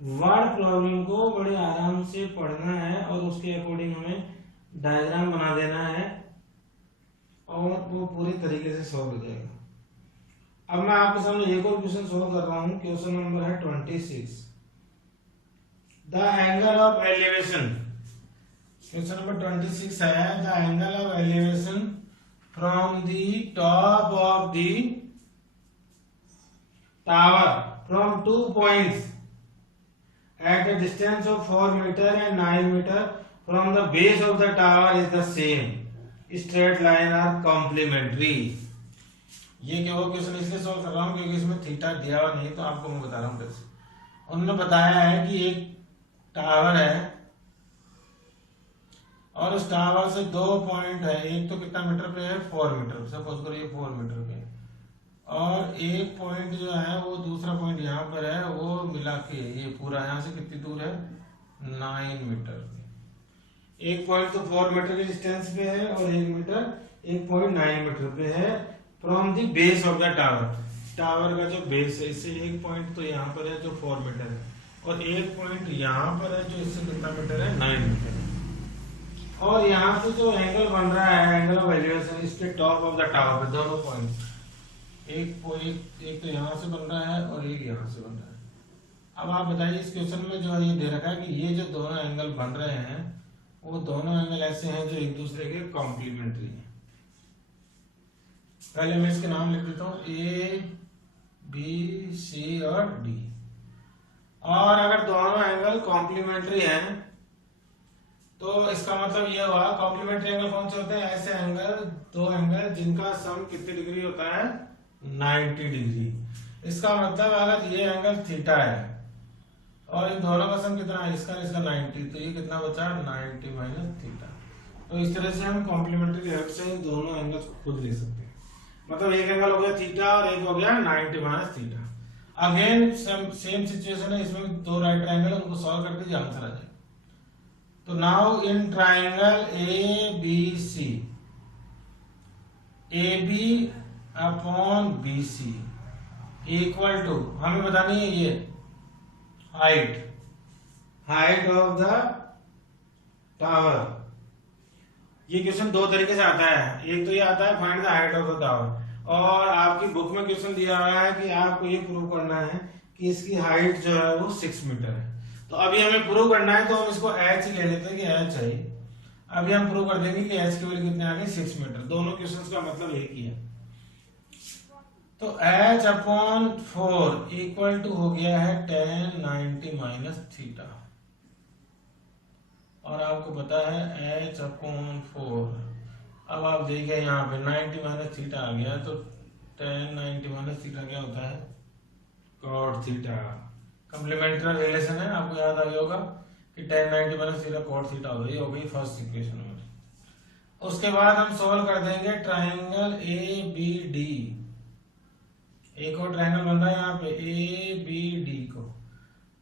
वर्ड प्रॉब्लम को बड़े आराम से पढ़ना है और उसके अकॉर्डिंग हमें डायग्राम बना देना है और वो पूरी तरीके से सॉल्व हो जाएगा। अब मैं आपके सामने एक और क्वेश्चन सॉल्व कर रहा हूं। क्वेश्चन नंबर है 26। The angle of elevation, question number 26 है the angle of elevation from the top of the tower from 2 points at a distance of 4 meter and 9 meter from the base of the tower is the same. Straight line are complementary. ये क्या वो question इसलिए solve कर रहा हूँ क्योंकि इसमें theta दिया हुआ नहीं, तो आपको मैं बता रहा हूँ कैसे। उन्होंने बताया है कि एक टावर है और उस टावर से 2 पॉइंट है, एक तो कितना मीटर पे है 4 मीटर, सपोज करो ये 4 मीटर पे, और एक पॉइंट जो है वो दूसरा पॉइंट यहाँ पर है, वो मिला के ये पूरा यहाँ से कितनी दूर है 9 मीटर पे। एक पॉइंट तो 4 मीटर के डिस्टेंस पे है और एक पॉइंट 9 मीटर पे है from the base of the tower. Tower का जो बेस है इससे एक पॉइंट तो यहाँ पर है जो 4 मीटर है और एक पॉइंट यहाँ पर है जो इससे कितना मीटर है 9 मीटर है। और यहाँ से जो एंगल बन रहा है, एंगल ऑफ एलिवेशन, इसके टॉप ऑफ द टावर पे दोनों पॉइंट, एक तो यहाँ से बन रहा है और एक यहाँ से बन रहा है। अब आप बताइए इस क्वेश्चन में जो ये दे रखा है कि ये जो दोनों एंगल बन रहे हैं वो दोनों एंगल ऐसे हैं जो एक दूसरे के कॉम्प्लीमेंट्री हैं। पहले मैं इसके नाम लिख देता हूँ A, B, C और D। और अगर दोनों एंगल कॉम्प्लीमेंट्री हैं तो इसका मतलब ये हुआ, कॉम्प्लीमेंट्री एंगल कौन से होते हैं, ऐसे एंगल, दो एंगल जिनका सम कितने डिग्री होता है 90 डिग्री। इसका मतलब अगर ये एंगल थीटा है और इन दोनों का सम कितना है, इसका 90, तो ये कितना बचा 90 माइनस थीटा। तो इस तरह से हम कॉम्प्लीमेंट्री हेल्प से इन दोनों एंगल को खुद ले सकते हैं। मतलब एक एंगल हो गया थीटा और एक हो गया 90 minus theta. Again same situation है, इसमें दो राइट ट्रायंगल, उनको सॉल्व कर दीजिए आंसर आ जाएगा। तो now in triangle ABC, AB अपॉन BC इक्वल टू, हमें बतानी है ये हाइट ऑफ द टावर। ये क्वेश्चन दो तरीके से आता है, एक तो ये आता है find the height of the tower, और आपकी बुक में क्वेश्चन दिया हुआ है कि आपको ये प्रूव करना है कि इसकी हाइट जो है वो 6 मीटर है। तो अभी हमें प्रूव करना है तो हम इसको h ले लेते हैं कि h है। अभी हम प्रूव कर देंगे कि h की वैल्यू कितने आ गई 6 मीटर। दोनों क्वेश्चंस का मतलब एक ही है। तो h अपॉन 4 इक्वल टू हो गया है tan 90 माइनस थीटा, और आपको पता है h अपॉन 4। अब आप देखिए यहाँ पे 90 माइनस थीटा आ गया, तो tan 90 माइनस थीटा क्या होता है cot थीटा। कॉम्प्लीमेंट्री रिलेशन है, आपको याद आ गया होगा कि tan 90 minus theta cot theta होगा। ये हो गई फर्स्ट इक्वेशन में। उसके बाद हम सॉल्व कर देंगे ट्रायंगल ABD। एक और ट्रायंगल बन रहा है यहाँ पे ABD को।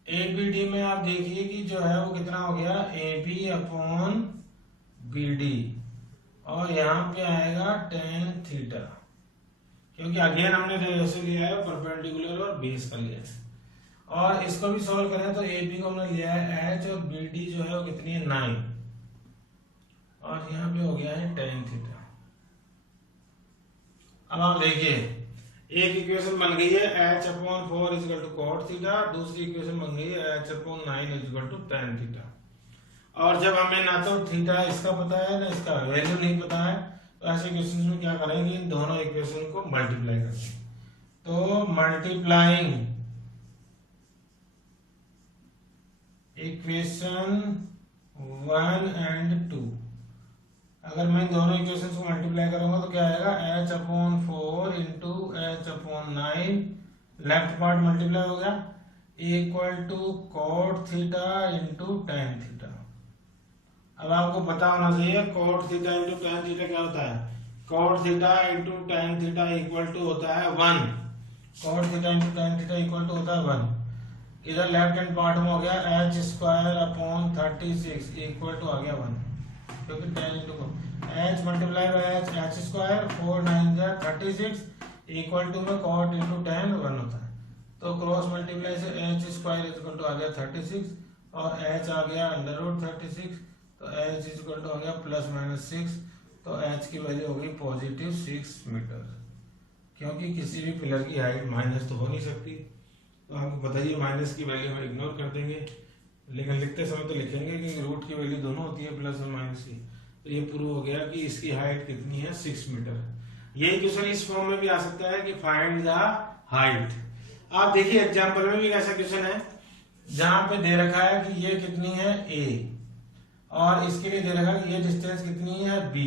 ABD में आप देखिए कि जो है वो कितना हो गया AB अपॉन BD, और यहाँ पे आएगा tan थीटा, क्योंकि अगेन हमने रेशो लिया है परपेंडिकुलर और बेस का लिया है। और इसको भी सॉल्व करें तो AB को हमने लिया है h और BD जो है वो कितनी है 9, और यहाँ पे हो गया है tan थीटा। अब आप देखिए एक इक्वेशन बन गई है h अपॉन 4 is equal to cot theta, दूसरी इक्वेशन बन गई है h अपॉन 9 is equal to tan theta. और जब हमें ना तो थीटा इसका पता है ना इसका वैल्यू नहीं पता है, तो ऐसे क्वेश्चन में क्या करेंगे, इन दोनों इक्वेशन को मल्टीप्लाई करेंगे। तो मल्टीप्लाइंग इक्वेशन 1 एंड 2, अगर मैं दोनों इक्वेशंस को मल्टीप्लाई करूंगा तो क्या आएगा h अपॉन 4 इंटू h अपॉन 9, लेफ्ट पार्ट मल्टीप्लाई हो गया, equal to cot theta into tan theta. अब आपको पता होना चाहिए cot theta into tan theta क्या होता है, cot theta into tan theta equal to होता है 1। cot theta into tan theta equal to होता है 1। इधर लेफ्ट हैंड पार्ट में हो गया h square upon 36 equal to आ गया 1, क्योंकि tan into h multiply by h square 4 9 जा 36 इक्वल टू में cot इंटू tan 1 होता है। तो क्रॉस मल्टीप्लाई से h स्क्वायर इक्वल टू आ गया 36 और h आ गया अंडर रूट 36, तो h इक्वल टू आ गया प्लस माइनस 6, तो h की वैल्यू हो गई पॉजिटिव 6 मीटर, क्योंकि किसी भी पिलर की हाइट माइनस तो हो नहीं सकती। तो आपको बताइए माइनस की वैल्यू हम इग्नोर कर देंगे, लेकिन लिखते समय तो लिखेंगे कि रूट की वैल्यू दोनों होती है प्लस और माइनस की। तो ये प्रूव हो गया कि इसकी हाइट कितनी है 6 मीटर। ये क्वेश्चन इस फॉर्म में भी आ सकता है कि फाइंड द हाइट। आप देखिए एग्जाम्पल में भी ऐसा क्वेश्चन है जहां पे दे रखा है कि ये कितनी है a और इसके लिए दे रखा है कि ये डिस्टेंस कितनी है b।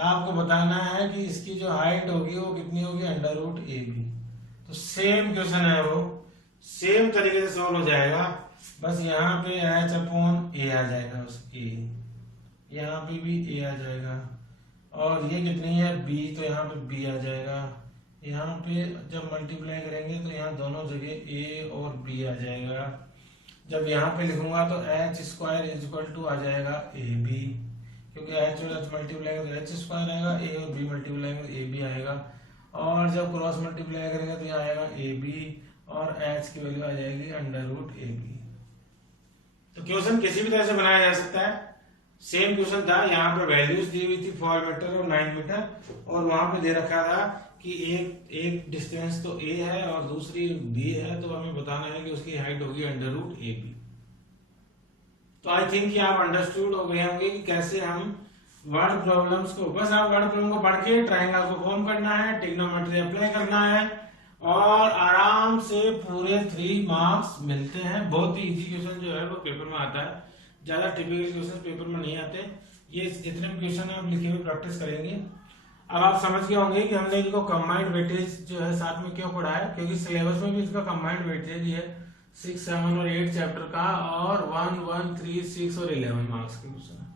आपको बताना है कि इसकी जो हाइट होगी वो कितनी होगी अंडर रूट ए बी। तो सेम क्वेश्चन है, वो सेम तरीके से सॉल्व हो जाएगा, बस यहाँ पे h अपॉन a आ जाएगा, उस a यहाँ पे भी a आ जाएगा, और ये कितनी है b, तो यहाँ पे b आ जाएगा। यहाँ पे जब मल्टीप्लाई करेंगे तो यहाँ दोनों जगह a और b आ जाएगा। जब यहाँ पे लिखूंगा तो h square is equal to आ जाएगा ए बी, क्योंकि h और h मल्टीप्लाई करेंगे तो h स्क्वायर आएगा, a और b मल्टीप्लाई करेंगे तो ए बी आएगा, और जब क्रॉस मल्टीप्लाई करेंगे तो यहाँ आएगा ए बी और h की वैल्यू आ जाएगी अंडर रूट ए बी। तो क्वेश्चन किसी भी तरह से बनाया जा सकता है। सेम क्वेश्चन था, यहाँ पर वैल्यूज दी हुई थी 4 मीटर और 9 मीटर, और वहां पे दे रखा था कि एक डिस्टेंस तो a है और दूसरी b है, तो हमें बताना है कि उसकी हाइट होगी अंडर रूट ए बी। तो आई थिंक कि आप अंडरस्टूड हो गए होंगे कि कैसे हम वर्ड प्रॉब्लम्स को, बस आप वर्ड प्रॉब्लम को पढ़ के ट्रायंगल को फॉर्म करना है, ट्रिग्नोमेट्री अप्लाई करना है और आराम से पूरे 3 मार्क्स मिलते हैं। बहुत ही इजी क्वेश्चन जो है वो पेपर में आता है, ज्यादा टिपिकल क्वेश्चन पेपर में नहीं आते। ये जितने भी क्वेश्चन है आप लिखे हुए प्रैक्टिस करेंगे। अब आप समझ गए होंगे कि हमने इनको कंबाइंड वेटेज जो है साथ में क्यों पढ़ा है, क्योंकि सिलेबस में भी इसका कंबाइंड वेटेज ही है 6, 7 और 8 चैप्टर का, और 1, 1, 3, 6 और 11 मार्क्स के क्वेश्चन है।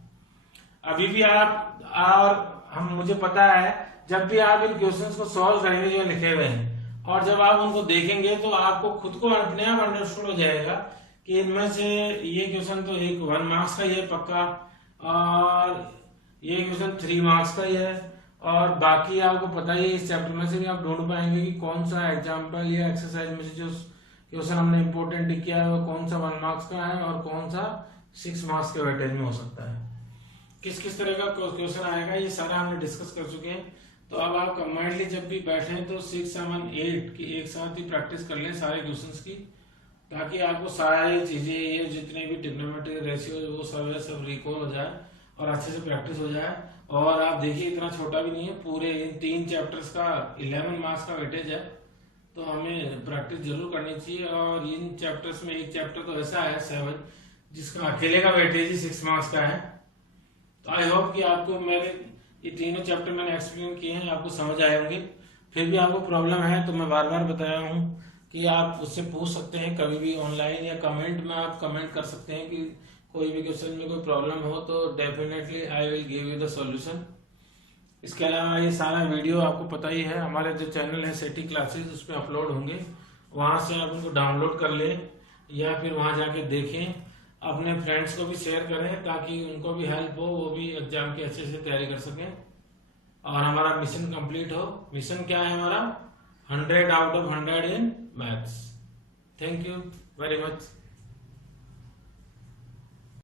अभी भी आप और हम मुझे पता है जब भी आप इन क्वेश्चंस को सॉल्व करेंगे जो लिखे हुए हैं, और जब आप उनको देखेंगे तो आपको खुद को अपने आप अंडरस्टूड हो जाएगा कि इनमें से ये क्वेश्चन तो एक 1 मार्क्स का ही है पक्का, और ये क्वेश्चन 3 मार्क्स का ही है, और बाकी आपको पता ही है इस चैप्टर में से भी आप ढूंढ पाएंगे कि कौन सा एग्जाम्पल या एक्सरसाइज में से जो क्वेश्चन हमने इंपोर्टेंट किया है वो कौन सा 1 मार्क्स का है और कौन सा 6 मार्क्स के वेटेज में हो सकता है। किस किस तरह का क्वेश्चन आएगा ये सारा हमने डिस्कस कर चुके हैं। तो अब आप कंबाइंडली जब भी बैठे तो 6, 7, 8 की एक साथ ही प्रैक्टिस कर लें सारे क्वेश्चंस की, ताकि आपको सारी चीजें ये जितने भी ट्रिग्नोमेट्री रेशियो वो सब रिकॉल हो जाए और अच्छे से प्रैक्टिस हो जाए। और आप देखिए इतना छोटा भी नहीं है, पूरे इन 3 चैप्टर्स का 11 मार्क्स का वेटेज है, तो हमें प्रैक्टिस जरूर करनी चाहिए। और इन चैप्टर्स में एक चैप्टर तो ऐसा है 7 जिसका अकेले का वेटेज ही 6 मार्क्स का है। तो आई होप कि आपको मेरे ये तीनों चैप्टर मैंने एक्सप्लेन किए हैं आपको समझ आए होंगे। फिर भी आपको प्रॉब्लम है तो मैं बार बार बताया हूँ कि आप उससे पूछ सकते हैं कभी भी ऑनलाइन या कमेंट में आप कमेंट कर सकते हैं कि कोई भी क्वेश्चन में कोई प्रॉब्लम हो तो definitely I will give you the solution. इसके अलावा ये सारा वीडियो आपको पता ही है, हमारे जो चैनल है सेटी क्लासेस उस पर अपलोड होंगे, वहां से आप उनको डाउनलोड कर लें या फिर वहां जाके देखें, अपने फ्रेंड्स को भी शेयर करें ताकि उनको भी हेल्प हो, वो भी एग्जाम की अच्छे से तैयारी कर सकें और हमारा मिशन कंप्लीट हो। मिशन क्या है हमारा? 100 out of 100 in maths. Thank you very much.